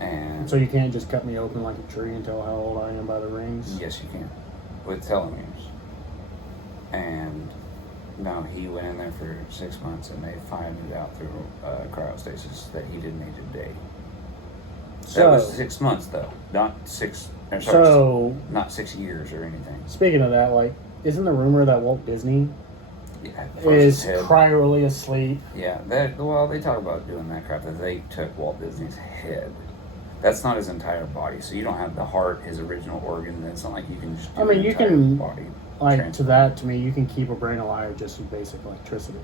And so you can't just cut me open like a tree and tell how old I am by the rings? Yes, you can. With telomeres. And no, he went in there for 6 months and they found it out through cryostasis that he didn't age a day. So, that was 6 months though, not not 6 years or anything. Speaking of that, like, isn't the rumor that Walt Disney is cryogly asleep? Yeah, they talk about doing that crap, that they took Walt Disney's head. That's not his entire body, so you don't have the heart, his original organ. It's not like you can just do you can body like transplant. to me, you can keep a brain alive just with basic electricity.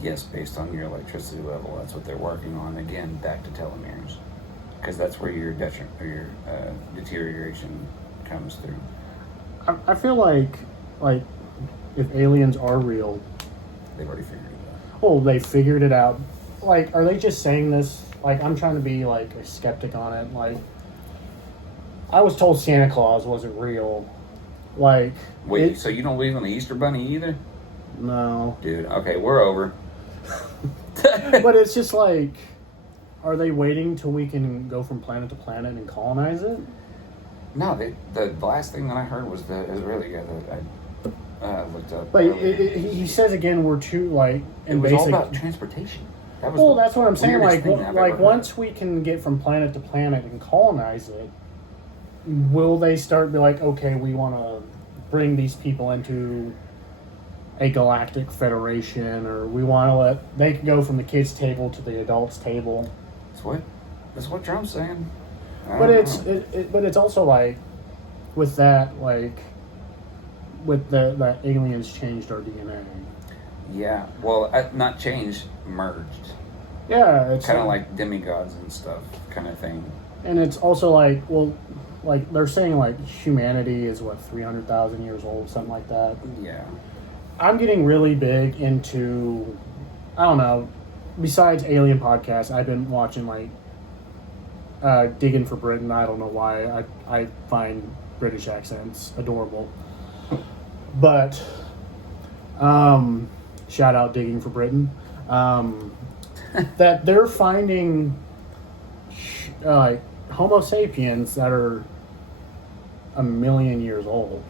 Yes, based on your electricity level, that's what they're working on. Again, back to telomeres, because that's where your deterioration comes through. I feel like if aliens are real, they've already figured it out. Oh, they figured it out. Like, are they just saying this? Like, I'm trying to be like a skeptic on it. Like, I was told Santa Claus wasn't real. Like, wait, so you don't believe in the Easter Bunny either? No, dude. Okay, we're over. But it's just like, are they waiting till we can go from planet to planet and colonize it? No, the last thing that I heard was the Israeli guy that I looked up. But he says again, we're too like. It was all about transportation. That's what I'm saying. Like once we can get from planet to planet and colonize it, will they start to be like, okay, we want to bring these people into a galactic federation, or we want to they can go from the kids' table to the adults' table. That's what Trump's saying. But it's also like with that that aliens changed our DNA. Yeah, well, not changed, merged. Yeah, it's kind of like demigods and stuff, kind of thing. And it's also like, well, like they're saying like humanity is 300,000 years old, something like that. Yeah. I'm getting really big into, I don't know, besides alien podcasts, I've been watching like Digging for Britain. I don't know why. I find British accents adorable. But shout out Digging for Britain. That they're finding Homo sapiens that are 1,000,000 years old.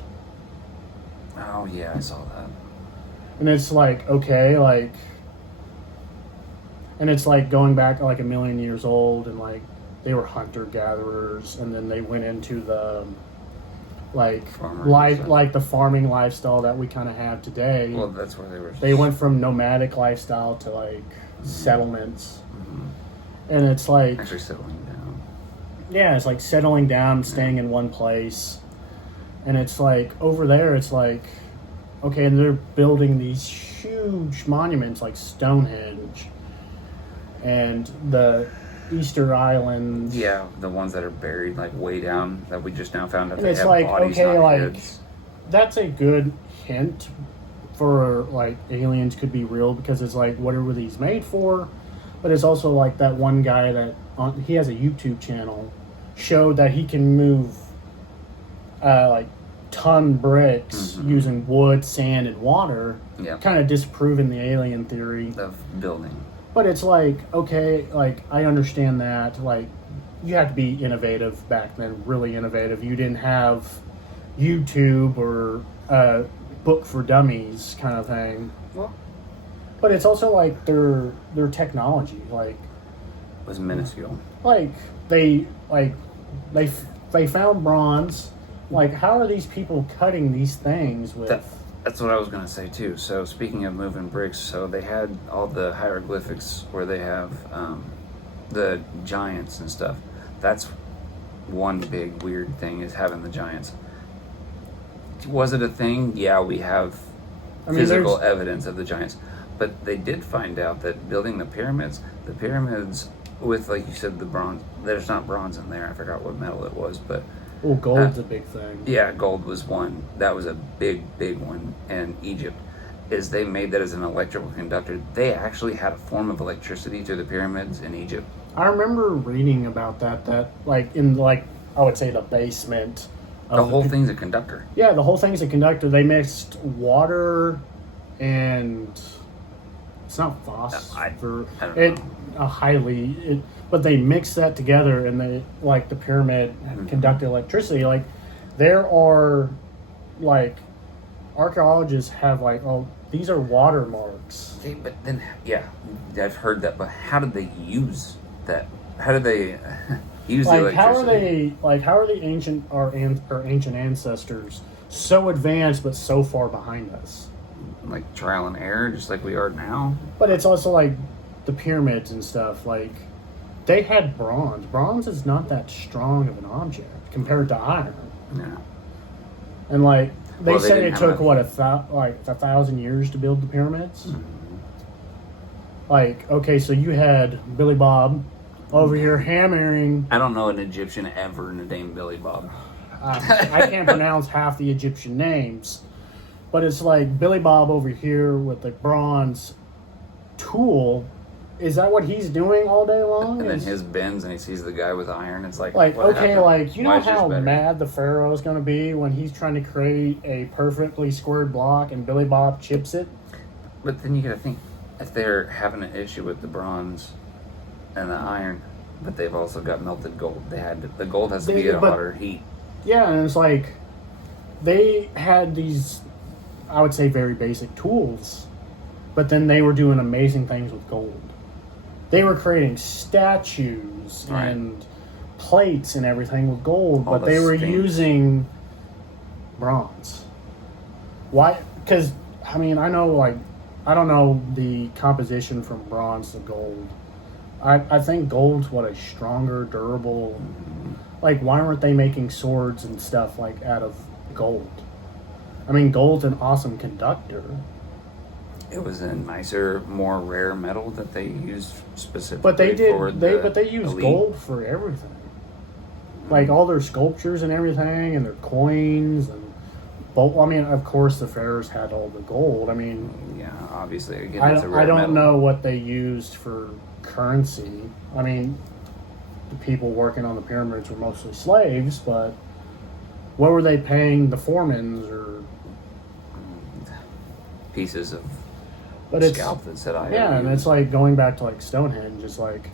Oh yeah, I saw that. And it's like, okay, like, and it's like going back like 1,000,000 years old, and like they were hunter gatherers, and then they went into the like like the farming lifestyle that we kind of have today. Well, that's where they were. They went from nomadic lifestyle to like settlements, and it's like actually settling down. Yeah, it's like settling down, staying in one place, and it's like over there, it's like okay, and they're building these huge monuments like Stonehenge and the Easter Islands. Yeah, the ones that are buried like way down that we just now found out. And they it's have like bodies, okay, not like heads. that's a good hint for like aliens could be real, because it's like what were these made for? But it's also like that one guy that he has a YouTube channel showed that he can move like ton bricks using wood, sand, and water. Yeah, kind of disproving the alien theory of building. But it's like okay, like I understand that like you had to be innovative back then, really innovative. You didn't have YouTube or book for dummies kind of thing. Well, but it's also like their technology like was minuscule. Like they found bronze. Like how are these people cutting these things with? That's what I was gonna say too. So speaking of moving bricks, so they had all the hieroglyphics where they have the giants and stuff. That's one big weird thing is having the giants. Was it a thing? Yeah, we have physical evidence of the giants. But they did find out that building the pyramids with, like you said, the bronze, there's not bronze in there. I forgot what metal it was, but... Well, gold's a big thing. Yeah, gold was one. That was a big, big one in Egypt. Is they made that as an electrical conductor. They actually had a form of electricity through the pyramids in Egypt. I remember reading about that like in like I would say the basement. The whole thing's a conductor. Yeah, the whole thing's a conductor. They mixed water and it's not phosphor. I don't know. But they mixed that together, and they like the pyramid conducted electricity. Like there are like archaeologists have like these are watermarks. But then I've heard that. But how did they use that? How did they use the electricity? How are the ancient ancestors so advanced but so far behind us? Like trial and error, just like we are now. But it's also like the pyramids and stuff. Like they had bronze. Bronze is not that strong of an object compared to iron. Yeah. And like they Well, said, didn't it took have 1,000 years to build the pyramids. Mm-hmm. Like okay, so you had Billy Bob over here hammering. I don't know an Egyptian ever named Billy Bob. I can't pronounce half the Egyptian names, but it's like Billy Bob over here with the bronze tool. Is that what he's doing all day long? And then his bends and he sees the guy with iron. It's like okay, happened? like you know Mine's just how better. mad the Pharaoh is going to be when he's trying to create a perfectly squared block and Billy Bob chips it. But then you got to think if they're having an issue with the bronze and the iron, but they've also got melted gold. The gold has to be at a hotter heat. Yeah, and it's like they had these, I would say, very basic tools, but then they were doing amazing things with gold. They were creating statues and plates and everything with gold, but they were using bronze. Why? Because, I mean, I don't know the composition from bronze to gold. I think gold's a stronger, durable... Like, why weren't they making swords and stuff, like, out of gold? I mean, gold's an awesome conductor. It was a nicer, more rare metal that they used specifically. But they did. For They used elite. gold for everything. Like all their sculptures and everything, and their coins and. I mean, of course, the pharaohs had all the gold. I mean, yeah, obviously, again, I it's a rare don't metal. know what they used for currency. I mean, the people working on the pyramids were mostly slaves, but what were they paying the foremans or pieces of But it's scalp that said I. yeah, and it's like going back to like Stonehenge. It's like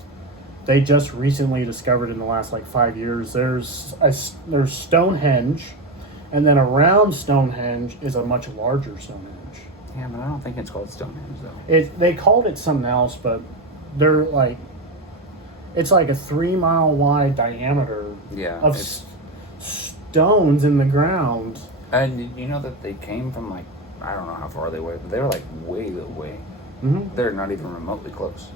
they just recently discovered in the last like 5 years. There's Stonehenge, and then around Stonehenge is a much larger Stonehenge. Yeah, but I don't think it's called Stonehenge though. They called it something else, but they're like it's like a 3 mile wide diameter Yeah, of stones in the ground. and you know that they came from like I don't know how far they were, but they were like way away. Mm-hmm. They're not even remotely close,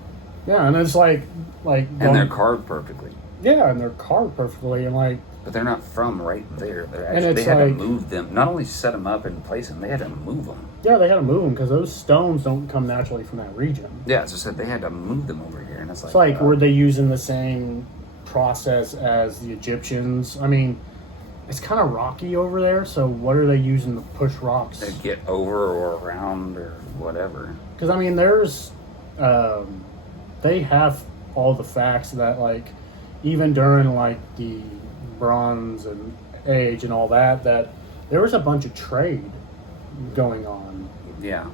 Yeah, and it's like and they're carved perfectly. yeah, and they're carved perfectly, and like But they're not from right there. They're And actually, it's they had to like- move them. Not only set them up and place them, they had to move them. yeah, they had to move them because those stones don't come naturally from that region. Yeah, as I said, they had to move them over here, and it's It's like, uh, were they using the same process as the Egyptians? I mean, it's kind of rocky over there, so what are they using to push rocks? to get over or around or whatever. Because, I mean, they have all the facts that, like, even during, like, the Bronze and Age and all that there was a bunch of trade going on. Yeah.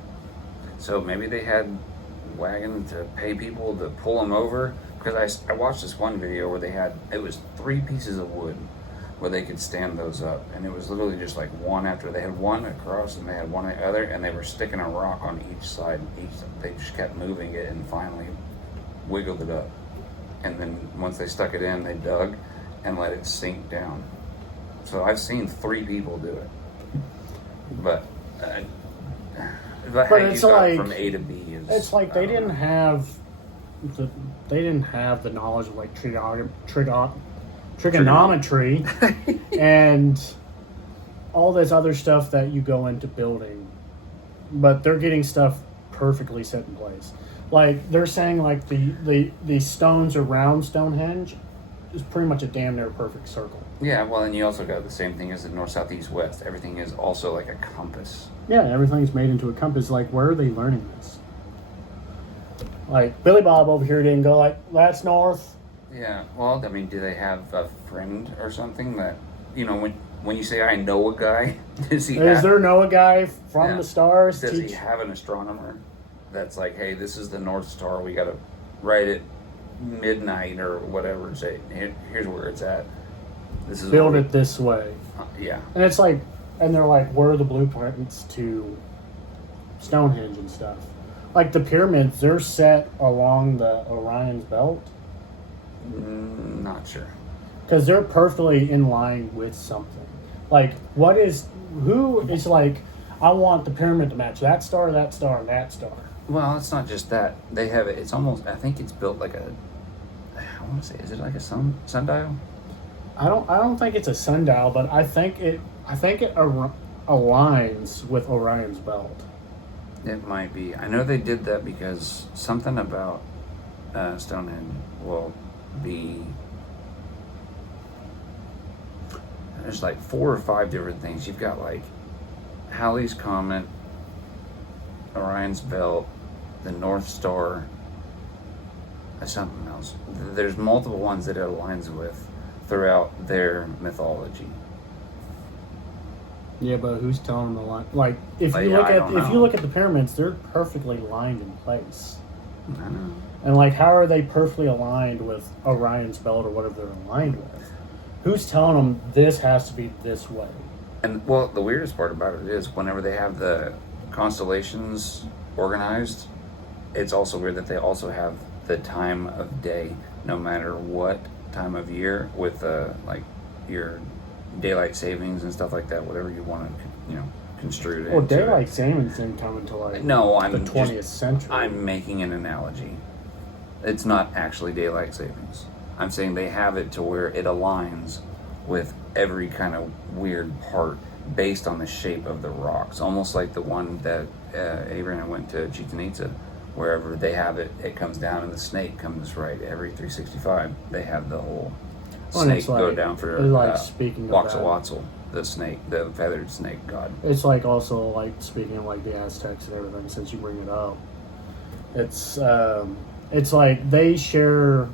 So maybe they had wagon to pay people to pull them over. Because I watched this one video where it was 3 pieces of wood where they could stand those up. And it was literally just like one after. They had one across and they had one on the other, and they were sticking a rock on each side. They just kept moving it and finally wiggled it up. And then once they stuck it in, they dug and let it sink down. So I've seen 3 people do it. But how you it's got like- from A to B is... It's like I they don't didn't know. have the knowledge of like trigonometry and all this other stuff that you go into building, but they're getting stuff perfectly set in place. Like they're saying, like the stones around Stonehenge is pretty much a damn near perfect circle. Yeah, well, and you also got the same thing as the north, south, east, west. Everything is also like a compass. Yeah, everything's made into a compass. Like, where are they learning this? Like Billy Bob over here didn't go like, that's north. Yeah, well, I mean, do they have a friend or something that, you know, when you say I know a guy, Is there Noah guy from Yeah. the stars? Does he have an astronomer that's like, hey, this is the North Star. We got to write it midnight or whatever and say, here's where it's at. This is build where it this way? yeah. And it's like, and they're like, where are the blueprints to Stonehenge and stuff? Like the pyramids, they're set along the Orion's belt Not sure. because they're perfectly in line with something. Like, who is like, I want the pyramid to match that star, that star, and that star. Well, it's not just that. They have it. It's almost. I think it's built like a. I want to say, is it like a sundial? I don't think it's a sundial, but I think it aligns with Orion's belt. It might be. I know they did that because something about Stonehenge will be. There's like 4 or 5 different things. You've got like Halley's Comet, Orion's Belt, the North Star, something else. There's multiple ones that it aligns with throughout their mythology. Yeah, but who's telling them the line? Like, if Like, you look I at don't know. the pyramids, they're perfectly lined in place. I know. And like, how are they perfectly aligned with Orion's belt or whatever they're aligned with? Who's telling them this has to be this way? And well, the weirdest part about it is whenever they have the constellations organized, it's also weird that they also have the time of day, no matter what time of year, with like your daylight savings and stuff like that, whatever you want to, construe it. Well, into daylight it. savings didn't come until like No, I'm the just- 20th century. I'm making an analogy. It's not actually daylight savings. I'm saying they have it to where it aligns with every kind of weird part based on the shape of the rocks. Almost like the one that Abraham went to Chichen Itza, wherever they have it, it comes down and the snake comes right every 365. They have the whole Well, and snake it's go like- down for it's like speaking of that. Waxawatzel, the snake, the feathered snake god. It's like also like speaking of like the Aztecs and everything. Since you bring it up, it's like they share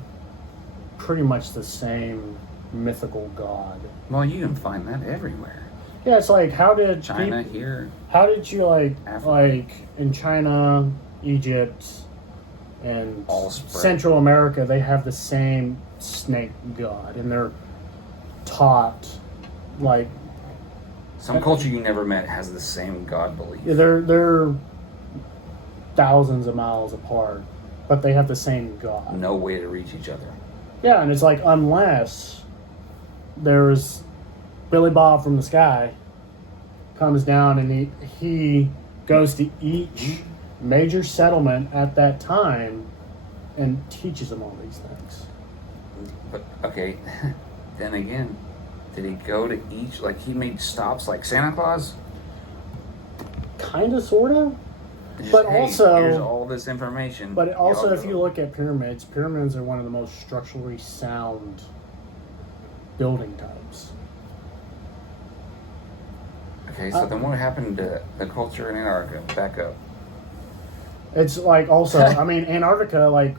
pretty much the same mythical god. Well, you can find that everywhere. Yeah, it's like how did China here. How did you Africa. like in China, Egypt, and All spread. Central America? They have the same snake god, and they're taught like Some culture you never met has the same god belief. they're thousands of miles apart, but they have the same god. No way to reach each other. Yeah, and it's like unless there's Billy Bob from the sky comes down and he goes to each major settlement at that time and teaches them all these things. But okay, then again, did he go to each, like he made stops like Santa Claus? Kind of, sort of. Just, But hey, also, here's all this information. but also, Y'all if go. you look at pyramids are one of the most structurally sound building types. Okay, so then what happened to the culture in Antarctica? Back up. It's like also, I mean, Antarctica, like,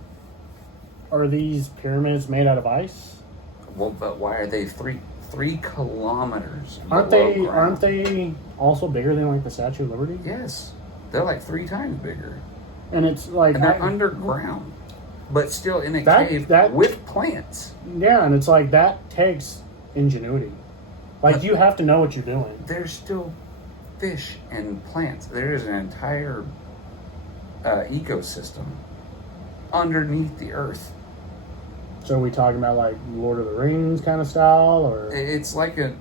are these pyramids made out of ice? Well, but why are they 3 kilometers Aren't below they? ground? Aren't they also bigger than like the Statue of Liberty? Yes, they're like 3 times bigger, And it's like and they're underground, but still in a That- cave that- with plants. yeah, and it's like that takes ingenuity. Like you have to know what you're doing. There's still fish and plants. There is an entire ecosystem underneath the earth. So are we talking about like Lord of the Rings kind of style, or It's like a,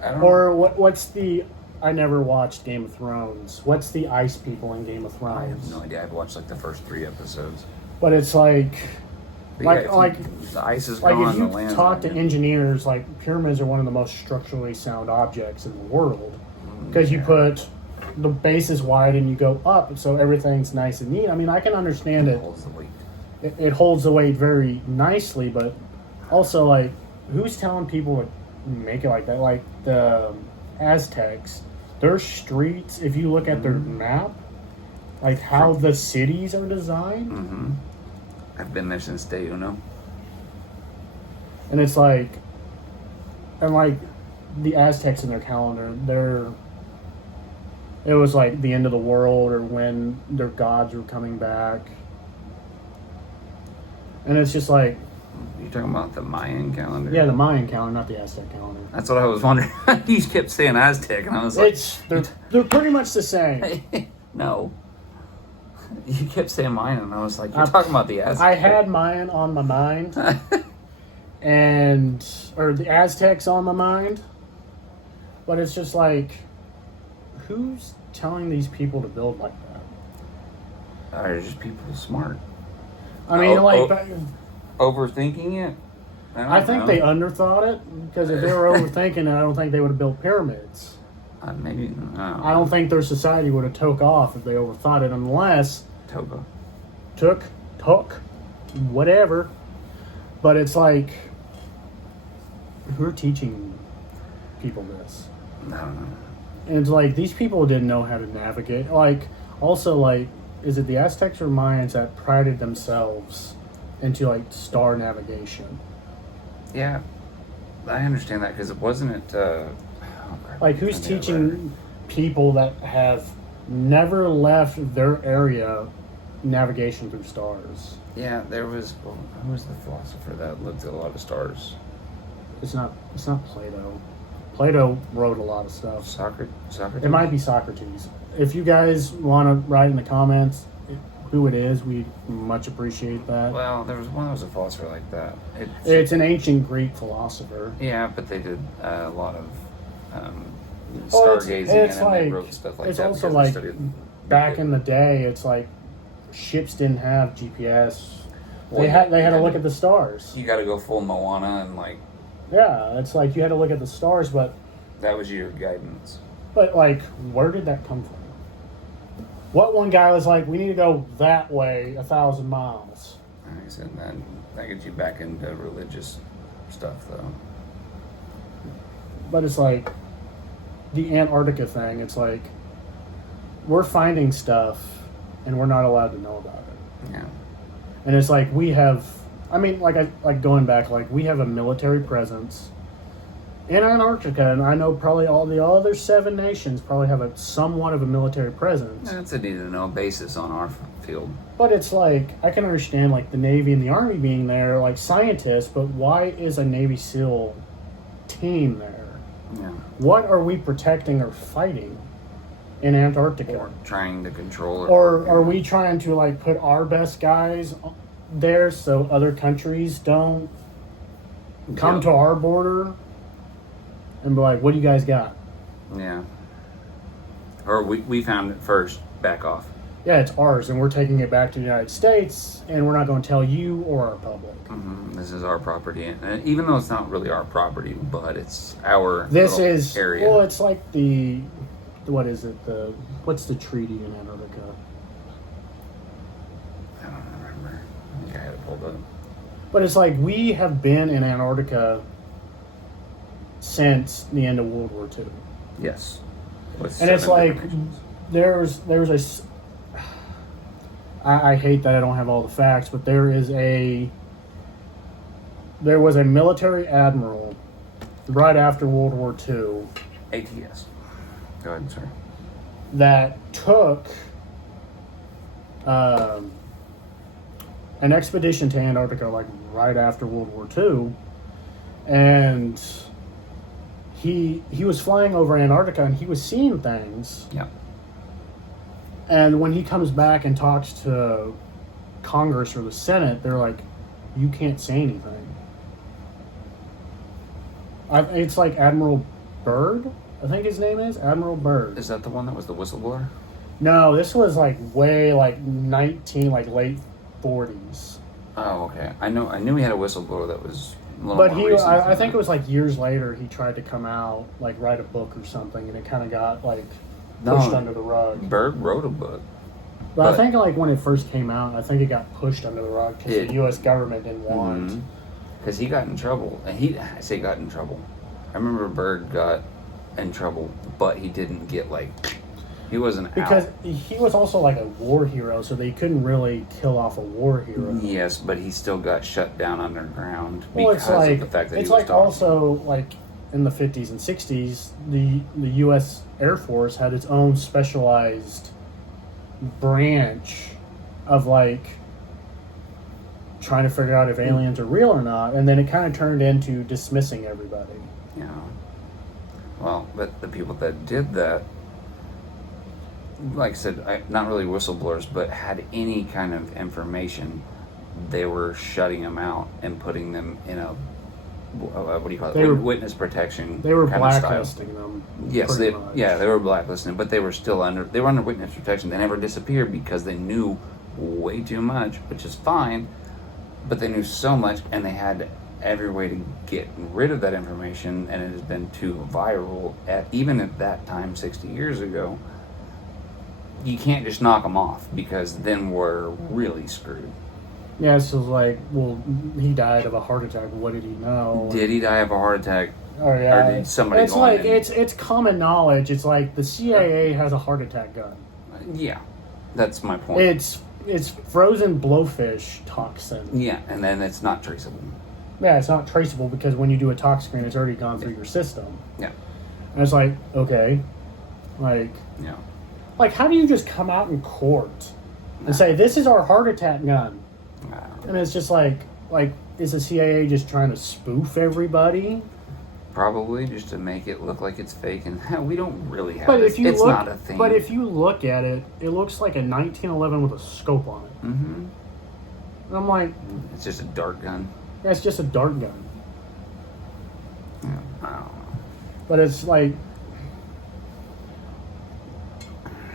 I don't know. or what's the? I never watched Game of Thrones. What's the ice people in Game of Thrones? I have no idea. I've watched like the first 3 episodes. But it's like, But Like- yeah, if like- the ice is like gone, if the you land. talk to engineers, like pyramids are one of the most structurally sound objects in the world because you put the base is wide and you go up, so everything's nice and neat. I mean, I can understand it. holds the weight. It holds the weight very nicely, but also like, who's telling people to make it like that? Like the Aztecs, their streets. If you look at their map, like how the cities are designed, Mm-hmm. I've been there since day uno. and it's like, and like the Aztecs in their calendar, it was like the end of the world or when their gods were coming back, and it's just like, You talking about the Mayan calendar? yeah, the Mayan calendar, not the Aztec calendar. That's what I was wondering. You kept saying Aztec, and I was like, They're pretty much the same. no. You kept saying Mayan, and I was like, you're talking about the Aztec. I had Mayan on my mind, or the Aztecs on my mind, but it's just like, who's telling these people to build like that? Are just people smart? I mean, Overthinking it? I think know. they underthought it, because if they were overthinking it, I don't think they would have built pyramids. Maybe. I don't think their society would have took off if they overthought it, unless Toba. took, whatever. But it's like, who are teaching people this? I don't know. And it's like, these people didn't know how to navigate. Like, also, like, is it the Aztecs or Mayans that prided themselves into, like, star navigation? Yeah, I understand that because it wasn't it. Like, who's teaching people that have never left their area navigation through stars? Yeah, there was. Well, who was the philosopher that looked at a lot of stars? It's not Plato. Plato wrote a lot of stuff. Socrates. It might be Socrates. If you guys want to write in the comments who it is, we'd much appreciate that. Well, there was one that was a philosopher like that. It's an ancient Greek philosopher. Yeah, but they did a lot of Well, stargazing, it's and like, they wrote stuff like it's that. also because like they studied back in the day, it's like ships didn't have GPS. Well, They had to you look at the stars. You got to go full Moana, and like Yeah, it's like you had to look at the stars, but that was your guidance. like, where did that come from? What one guy was like, we need to go that way 1,000 miles. Like I said, that gets you back into religious stuff, though. But it's like the Antarctica thing. It's like we're finding stuff and we're not allowed to know about it. Yeah. And it's like we have, I mean, like going back, like we have a military presence in Antarctica, and I know probably all the other 7 nations probably have a somewhat of a military presence. That's a need to know basis on our field. But it's like, I can understand like the Navy and the Army being there, like scientists, but why is a Navy SEAL team there? Yeah. What are we protecting or fighting in Antarctica? Or trying to control it. Or are we trying to like put our best guys there so other countries don't come to our border and be like, what do you guys got? Yeah. Or we found it first, back off. Yeah, it's ours, and we're taking it back to the United States, and we're not going to tell you or our public. Mm-hmm. This is our property, and even though it's not really our property, but it's our This is area. Well, it's like what is it? What's the treaty in Antarctica? I don't remember. I think I had it pulled up. But it's like we have been in Antarctica since the end of World War II. Yes. And it's like there's I hate that I don't have all the facts, but there was a military admiral right after World War II ATS. Go ahead, sir. that took an expedition to Antarctica like right after World War II, and he was flying over Antarctica and he was seeing things. Yeah. And when he comes back and talks to Congress or the Senate, they're like, you can't say anything. It's like Admiral Byrd, I think his name is Admiral Byrd. Is that the one that was the whistleblower? No, this was like way like late 40s. Oh, okay. I knew he had a whistleblower that was a little But more recent I than think that. it was like years later he tried to come out, like write a book or something, and it kind of got like pushed under the rug. Bird wrote a book. But I think like when it first came out, I think it got pushed under the rug because It- the U.S. government didn't want. Because he got in trouble. And I say got in trouble. I remember Bird got in trouble, but he didn't get he wasn't Because out. he was also like a war hero, so they couldn't really kill off a war hero. Yes, but he still got shut down underground Well, because it's like of the fact that it's he was like talking. also like in the 50s and 60s, the U.S. Air Force had its own specialized branch of like trying to figure out if aliens are real or not, and then it kind of turned into dismissing everybody. Yeah. Well, but the people that did that, like I said, not really whistleblowers, but had any kind of information, they were shutting them out and putting them in a what do you call it? They were- Witness protection. They were kind of style. blacklisting them. Yes, pretty much. they were blacklisted, but they were under witness protection. They never disappeared because they knew way too much, which is fine, but they knew so much, and they had every way to get rid of that information, and it has been too viral. Even at that time, 60 years ago, you can't just knock them off because then we're really screwed. Yeah, so like, well, he died of a heart attack. What did he know? Did he die of a heart attack? Oh yeah, Or did somebody it's go like in and- it's common knowledge. It's like the CIA has a heart attack gun. Yeah, that's my point. It's frozen blowfish toxin. Yeah, and then it's not traceable. Yeah, it's not traceable because when you do a tox screen, it's already gone through your system. Yeah. And it's like, okay, Yeah. like how do you just come out in court and say this is our heart attack gun? I don't know. And it's just like is the CIA just trying to spoof everybody? Probably just to make it look like it's fake, and we don't really have But this. if you It's look, not a thing. but if you look at it, it looks like a 1911 with a scope on it. Mm-hmm. And I'm like, It's just a dart gun. yeah, it's just a dart gun. Yeah, I don't know. But it's like,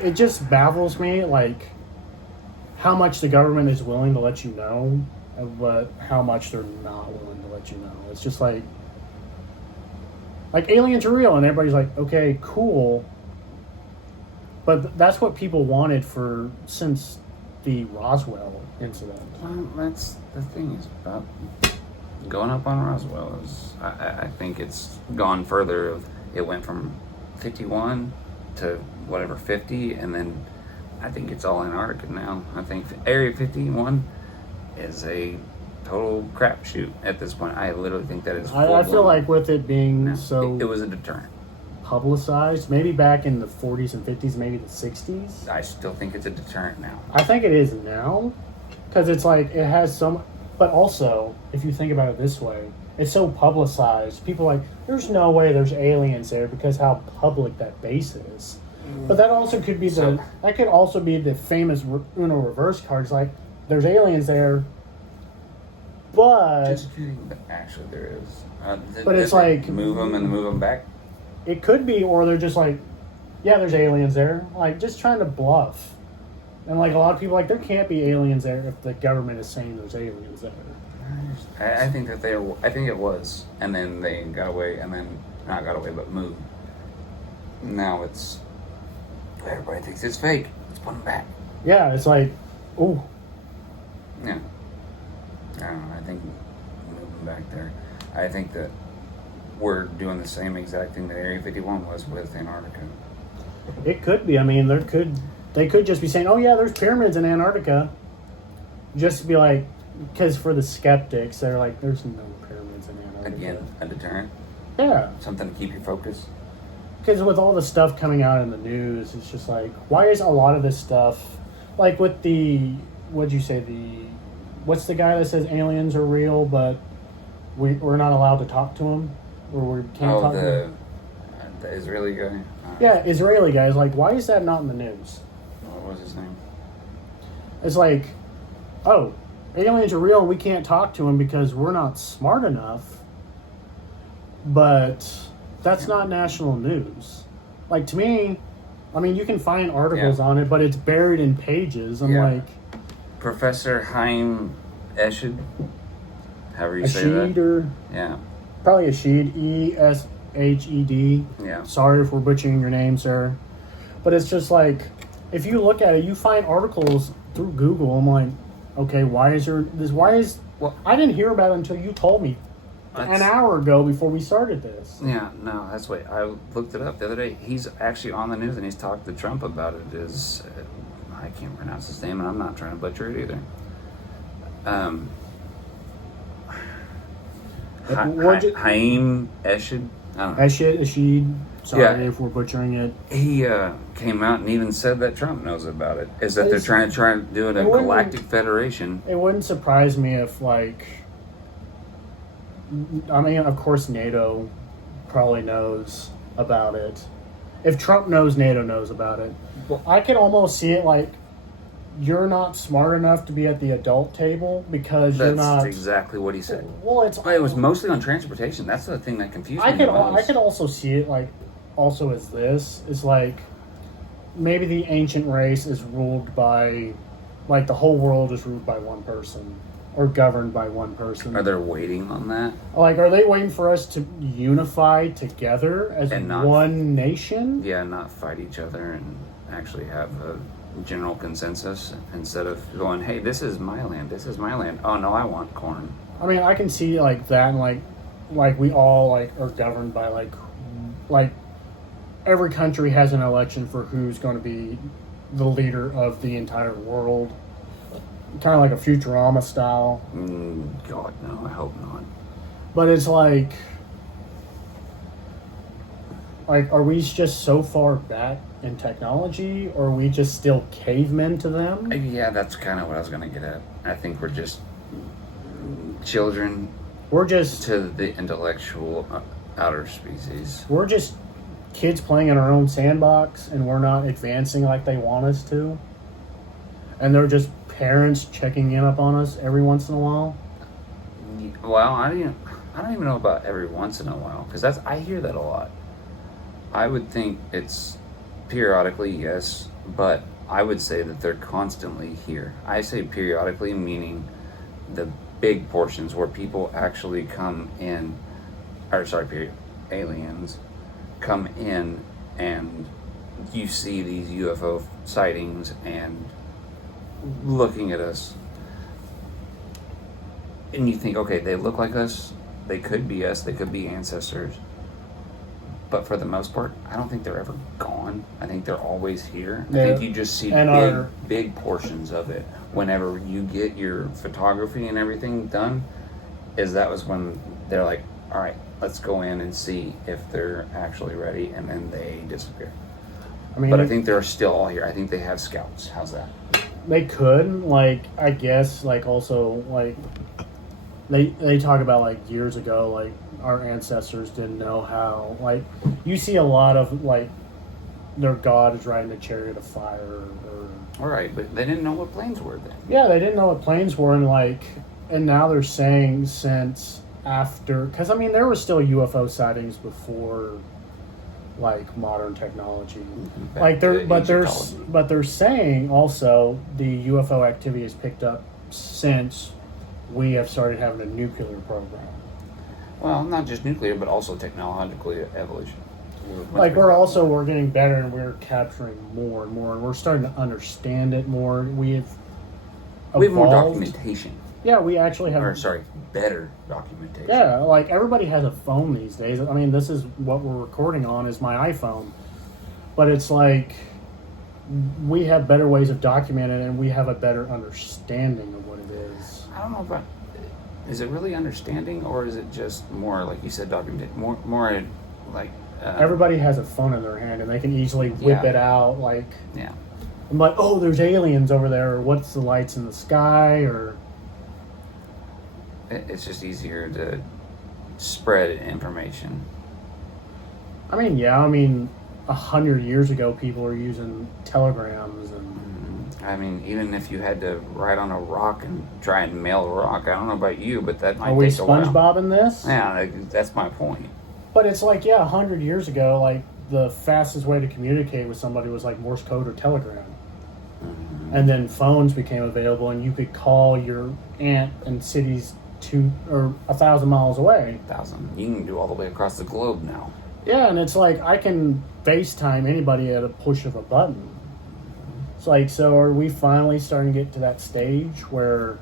it just baffles me, like, how much the government is willing to let you know, but how much they're not willing to let you know. It's just like aliens are real, and everybody's like, okay, cool. But that's what people wanted since the Roswell incident. Well, that's the thing is about going up on Roswell. I think it's gone further. It went from 51 to whatever 50, and then I think it's all Antarctica now. I think Area 51 is a total crapshoot at this point. I literally think that is. I feel like with it being No, so it was a deterrent. publicized, maybe back in the 40s and 50s, maybe the 60s. I still think it's a deterrent now. I think it is now, because it's like it has some. But also, if you think about it this way, it's so publicized. People are like, there's no way there's aliens there because how public that base is. But that also could be that could also be the famous Uno reverse cards. Like, there's aliens there, but Just kidding. But actually, there is. But it's like move them back. it could be, or they're just like, yeah, there's aliens there, like just trying to bluff. And like a lot of people, like there can't be aliens there if the government is saying there's aliens there. I think that I think it was, and then they got away, and then not got away, but moved. Now it's everybody thinks it's fake. Let's put them back. Yeah, it's like, ooh, Yeah. I don't know. I think moving back there. I think that we're doing the same exact thing that Area 51 was with Antarctica. it could be. I mean, they could just be saying, oh yeah, there's pyramids in Antarctica, just to be like, because for the skeptics, they're like, there's no pyramids in Antarctica. Again, a deterrent. Yeah, Something to keep you focused. because with all the stuff coming out in the news, it's just like, why is a lot of this stuff, like with the, what'd you say, what's the guy that says aliens are real, but we're not allowed to talk to him, or we can't talk to him? The Israeli guy. Yeah, Israeli guys. Like, why is that not in the news? What was his name? It's like, oh, aliens are real and we can't talk to them because we're not smart enough. But that's not national news. Like, to me, I mean, you can find articles on it, but it's buried in pages. I'm like... Professor Haim Eshed, however you say that. Eshed, Yeah. probably Eshed, Eshed. Yeah. Sorry if we're butchering your name, sir. But it's just like, if you look at it, you find articles through Google. I'm like, okay, why is there this? Why is... Well, I didn't hear about it until you told me an hour ago before we started this. Yeah, no, that's what I looked it up the other day. He's actually on the news and he's talked to Trump about it. I can't pronounce his name and I'm not trying to butcher it either. Haim Eshed. I don't know. Eshed. Sorry if we're butchering it. He came out and even said that Trump knows about it. Is that they're trying to do a galactic federation. It wouldn't surprise me if, like, I mean, of course NATO probably knows about it. If Trump knows, NATO knows about it. Well, I can almost see it like, you're not smart enough to be at the adult table because you're not... That's exactly what he said. Well, it was mostly on transportation. That's the thing that confused me the most. I could also see it like, also as this, is like, maybe the ancient race is ruled by, like, the whole world is ruled by one person. Or governed by one person. Are they waiting on that? Like, are they waiting for us to unify together as one nation? Yeah, not fight each other and actually have a general consensus instead of going, hey, this is my land, this is my land. Oh, no, I want corn. I mean, I can see, like, that, and, like we all, like, are governed by, like, every country has an election for who's going to be the leader of the entire world. Kind of like a Futurama style. God, no, I hope not. But it's like, are we just so far back in technology, or are we just still cavemen to them? Yeah, that's kind of what I was going to get at. I think we're just children. We're just... to the intellectual outer species. We're just kids playing in our own sandbox, and we're not advancing like they want us to. And they're just parents checking in up on us every once in a while. Well, I don't even know about every once in a while, because I hear that a lot. I would think it's periodically, yes, but I would say that they're constantly here. I say periodically, meaning the big portions where people actually come in, aliens come in and you see these UFO sightings and looking at us, and you think, okay, they look like us, they could be us, they could be ancestors, But for the most part, I don't think they're ever gone. I think they're always here. I Yeah. think you just see And big portions of it whenever you get your photography and everything done. That was when they're like, all right, let's go in and see if they're actually ready, and then they disappear. I mean, But I think they're still all here. I think they have scouts. How's that? they could, like, I guess, like, also, like, they talk about, like, years ago, like, our ancestors didn't know how, like, you see a lot of, like, their god is riding a chariot of fire, or All right, but they didn't know what planes were then. yeah, they didn't know what planes were, and, like, and now they're saying since after, because, I mean, there were still UFO sightings before, like, modern technology. Back Like, to but Egyptology. they're saying also the UFO activity has picked up since we have started having a nuclear program. Well, not just nuclear, but also technological evolution. Like, we're getting better, and we're capturing more and more, and we're starting to understand it more. We have more evolved. documentation. Yeah, we actually have. Or, sorry, better documentation. Yeah, like, everybody has a phone these days. I mean, this is what we're recording on is my iPhone, but it's like we have better ways of documenting it, and we have a better understanding of what it is. I don't know about. Is it really understanding, or is it just more, like you said, documentation? More like. Everybody has a phone in their hand, and they can easily whip Yeah. it out. Like, Yeah. I'm like, oh, there's aliens over there, or what's the lights in the sky, or It's just easier to spread information. I mean, yeah, 100 years ago, people were using telegrams, and I mean, even if you had to write on a rock and try and mail a rock, I don't know about you, but that might are we take a while. SpongeBobbing this? Yeah, that's my point. But it's like, yeah, 100 years ago, like, the fastest way to communicate with somebody was like Morse code or telegram. And then phones became available, and you could call your aunt in cities 1,000 miles away. 1,000. You can do all the way across the globe now. Yeah, and it's like I can FaceTime anybody at a push of a button. It's like, so are we finally starting to get to that stage where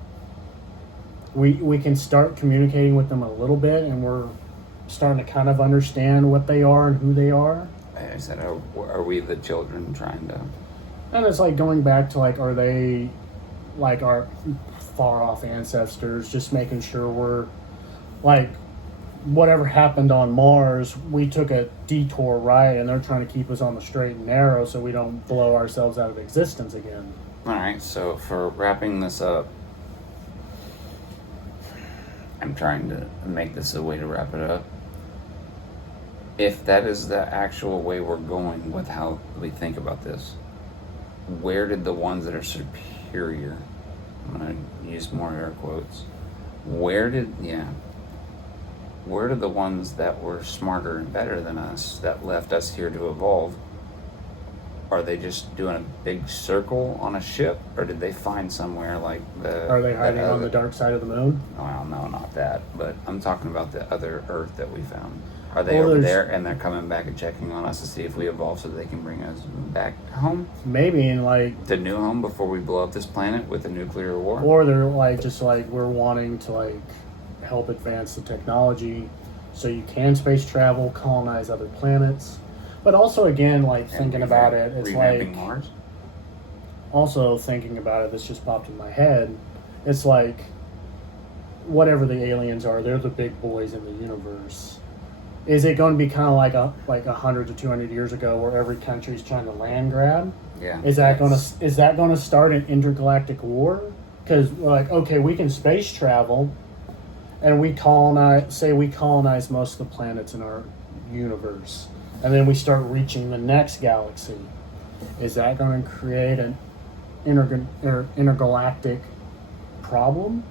we can start communicating with them a little bit, and we're starting to kind of understand what they are and who they are? I said, are we the children trying to... And it's like going back to, like, are they like our far off ancestors, just making sure we're like, whatever happened on Mars, we took a detour right, and they're trying to keep us on the straight and narrow so we don't blow ourselves out of existence again. All right, so for wrapping this up, I'm trying to make this a way to wrap it up. If that is the actual way we're going with how we think about this, where did the ones that are superior, I'm going to use more air quotes, where did the ones that were smarter and better than us, that left us here to evolve, are they just doing a big circle on a ship, or did they find somewhere like the... Are they hiding on the dark side of the moon? Well, no, not that, but I'm talking about the other Earth that we found. Are they Well, over there's- there, and they're coming back and checking on us to see if we evolve so they can bring us back home? Maybe, in like, To new home before we blow up this planet with a nuclear war? or they're like, just like, we're wanting to like help advance the technology so you can space travel, colonize other planets. But also, again, like, And thinking about it, it's revamping like, Mars? also thinking about it, this just popped in my head. It's like, whatever the aliens are, they're the big boys in the universe. Is it going to be kind of like 100 to 200 years ago, where every country's trying to land grab? Yeah. Is that going to start an intergalactic war? Because we're like, okay, we can space travel, and we colonize most of the planets in our universe, and then we start reaching the next galaxy. Is that going to create an intergalactic problem?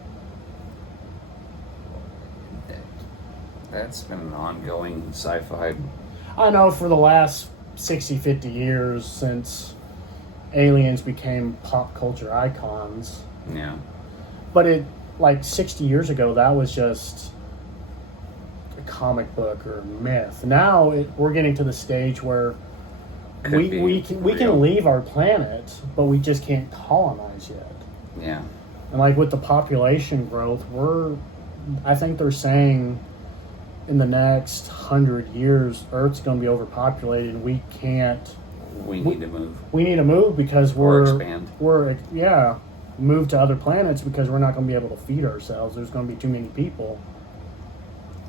That's been an ongoing sci-fi. I know for the last 60, 50 years, since aliens became pop culture icons, Yeah. but it, like 60 years ago, that was just a comic book or myth. Now we're getting to the stage where Could be we real. can leave our planet, but we just can't colonize yet. Yeah. And like with the population growth, I think they're saying in the next 100 years, Earth's going to be overpopulated, and we can't. We need to move. We need to move because Or expand. Move to other planets because we're not going to be able to feed ourselves. There's going to be too many people.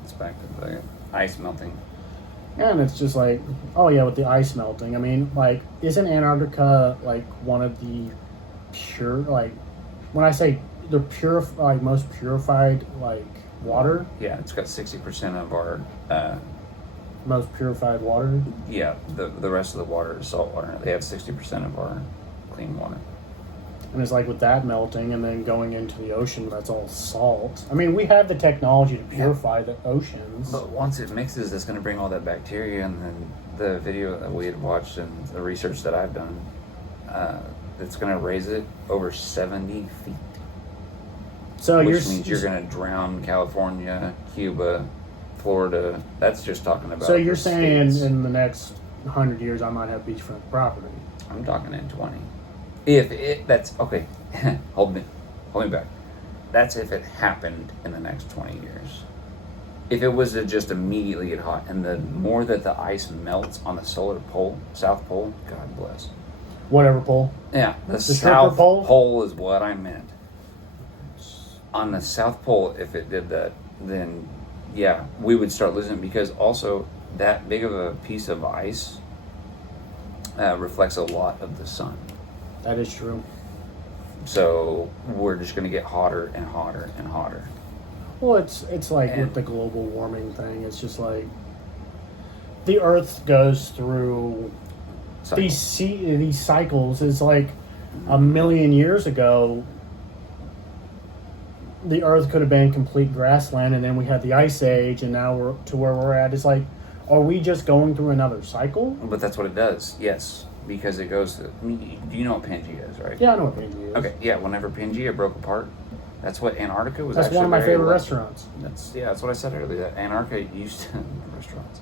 It's back to the ice melting. And it's just like, oh yeah, with the ice melting. I mean, like, isn't Antarctica like one of the pure, like, when I say the most purified like water? Yeah, it's got 60% of our. Most purified water. Yeah, the rest of the water is salt water. They have 60% of our clean water. And it's like with that melting and then going into the ocean, that's all salt. I mean, we have the technology to purify the oceans. But once it mixes, it's going to bring all that bacteria. And then the video that we had watched and the research that I've done, it's going to raise it over 70 feet. So which means you're going to drown California, Cuba, Florida. That's just talking about. So you're saying states. in the next 100 years, I might have beachfront property. I'm talking in 20. That's okay. hold me back. That's if it happened in the next 20 years. If it was to just immediately get hot, and the more that the ice melts on the South Pole, God bless. Whatever pole. Yeah, the South pole is what I meant. On the South Pole, if it did that, then yeah, we would start losing, because also that big of a piece of ice reflects a lot of the sun. That is true. So we're just going to get hotter and hotter and hotter. Well, it's like with the global warming thing, it's just like the Earth goes through these cycles. It's like a million years ago, the Earth could have been complete grassland, and then we had the Ice Age, and now we're to where we're at. It's like, are we just going through another cycle? But that's what it does, yes. Because it goes to... I mean, do you know what Pangea is, right? Yeah, I know what Pangea is. Okay, yeah, whenever Pangea broke apart, that's what Antarctica was. That's actually one of my very favorite low. restaurants. That's what I said earlier, that Antarctica used to... restaurants.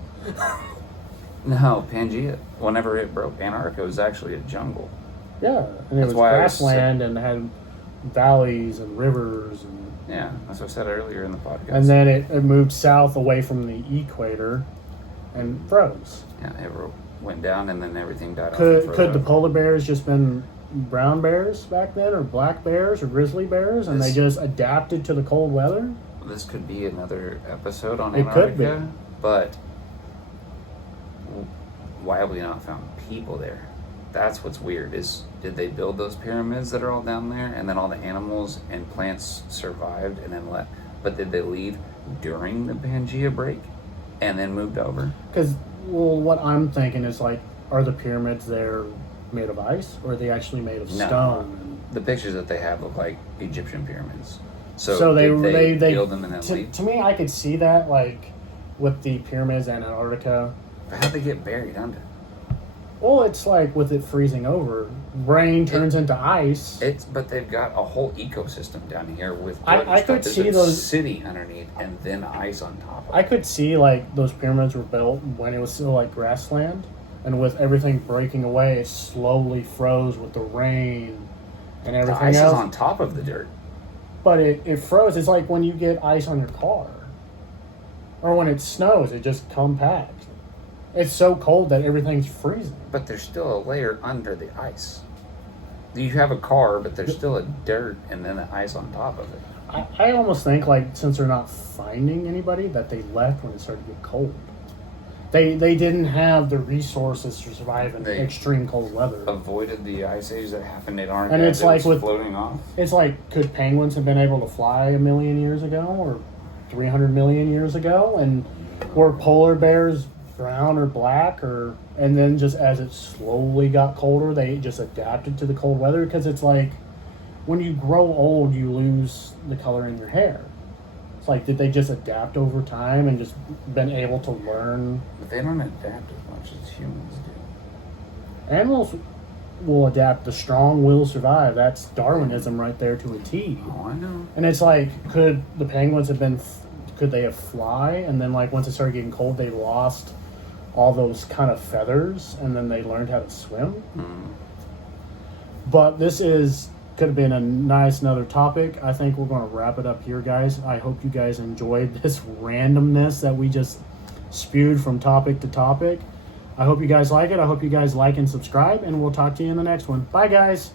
No, Pangea, whenever it broke, Antarctica was actually a jungle. Yeah, and it was grassland and had valleys and rivers. And yeah, that's what I said earlier in the podcast. And then it moved south away from the equator and froze. Yeah, it went down and then everything died off. Could the polar bears just been brown bears back then, or black bears, or grizzly bears, and they just adapted to the cold weather? This could be another episode on It Antarctica, could be. But why have we not found people there? That's what's weird. Did they build those pyramids that are all down there, and then all the animals and plants survived and then left? But did they leave during the Pangea break and then moved over? Because, well, what I'm thinking is, like, are the pyramids there made of ice, or are they actually made of stone? The pictures that they have look like Egyptian pyramids. So they build them and then leave? To me, I could see that, like, with the pyramids in Antarctica. How'd they get buried under? Well, it's like with it freezing over, rain turns into ice. But they've got a whole ecosystem down here with. I could see those city underneath and then ice on top of it. I could see like those pyramids were built when it was still like grassland, and with everything breaking away, it slowly froze with the rain and everything the ice else. is on top of the dirt. But it froze. It's like when you get ice on your car, or when it snows, it just compacts. It's so cold that everything's freezing. But there's still a layer under the ice. You have a car, but there's still a dirt and then the ice on top of it. I almost think, like, since they're not finding anybody, that they left when it started to get cold. They didn't have the resources to survive in extreme cold weather. Avoided the ice age that happened in Antarctica. And it's like floating off. It's like, could penguins have been able to fly 1 million years ago, or 300 million years ago? And were polar bears brown or black, and then just as it slowly got colder, they just adapted to the cold weather? Because it's like, when you grow old, you lose the color in your hair. It's like, did they just adapt over time and just been able to learn? But they don't adapt as much as humans do. Animals will adapt. The strong will survive. That's Darwinism right there to a T. Oh, I know. And it's like, could the penguins have been, could they have fly? And then, like, once it started getting cold, they lost all those kind of feathers, and then they learned how to swim. Mm. But this is Could have been a nice another topic. I think we're going to wrap it up here, guys. I hope you guys enjoyed this randomness that we just spewed from topic to topic. I hope you guys like it. I hope you guys like and subscribe, and we'll talk to you in the next one. Bye, guys.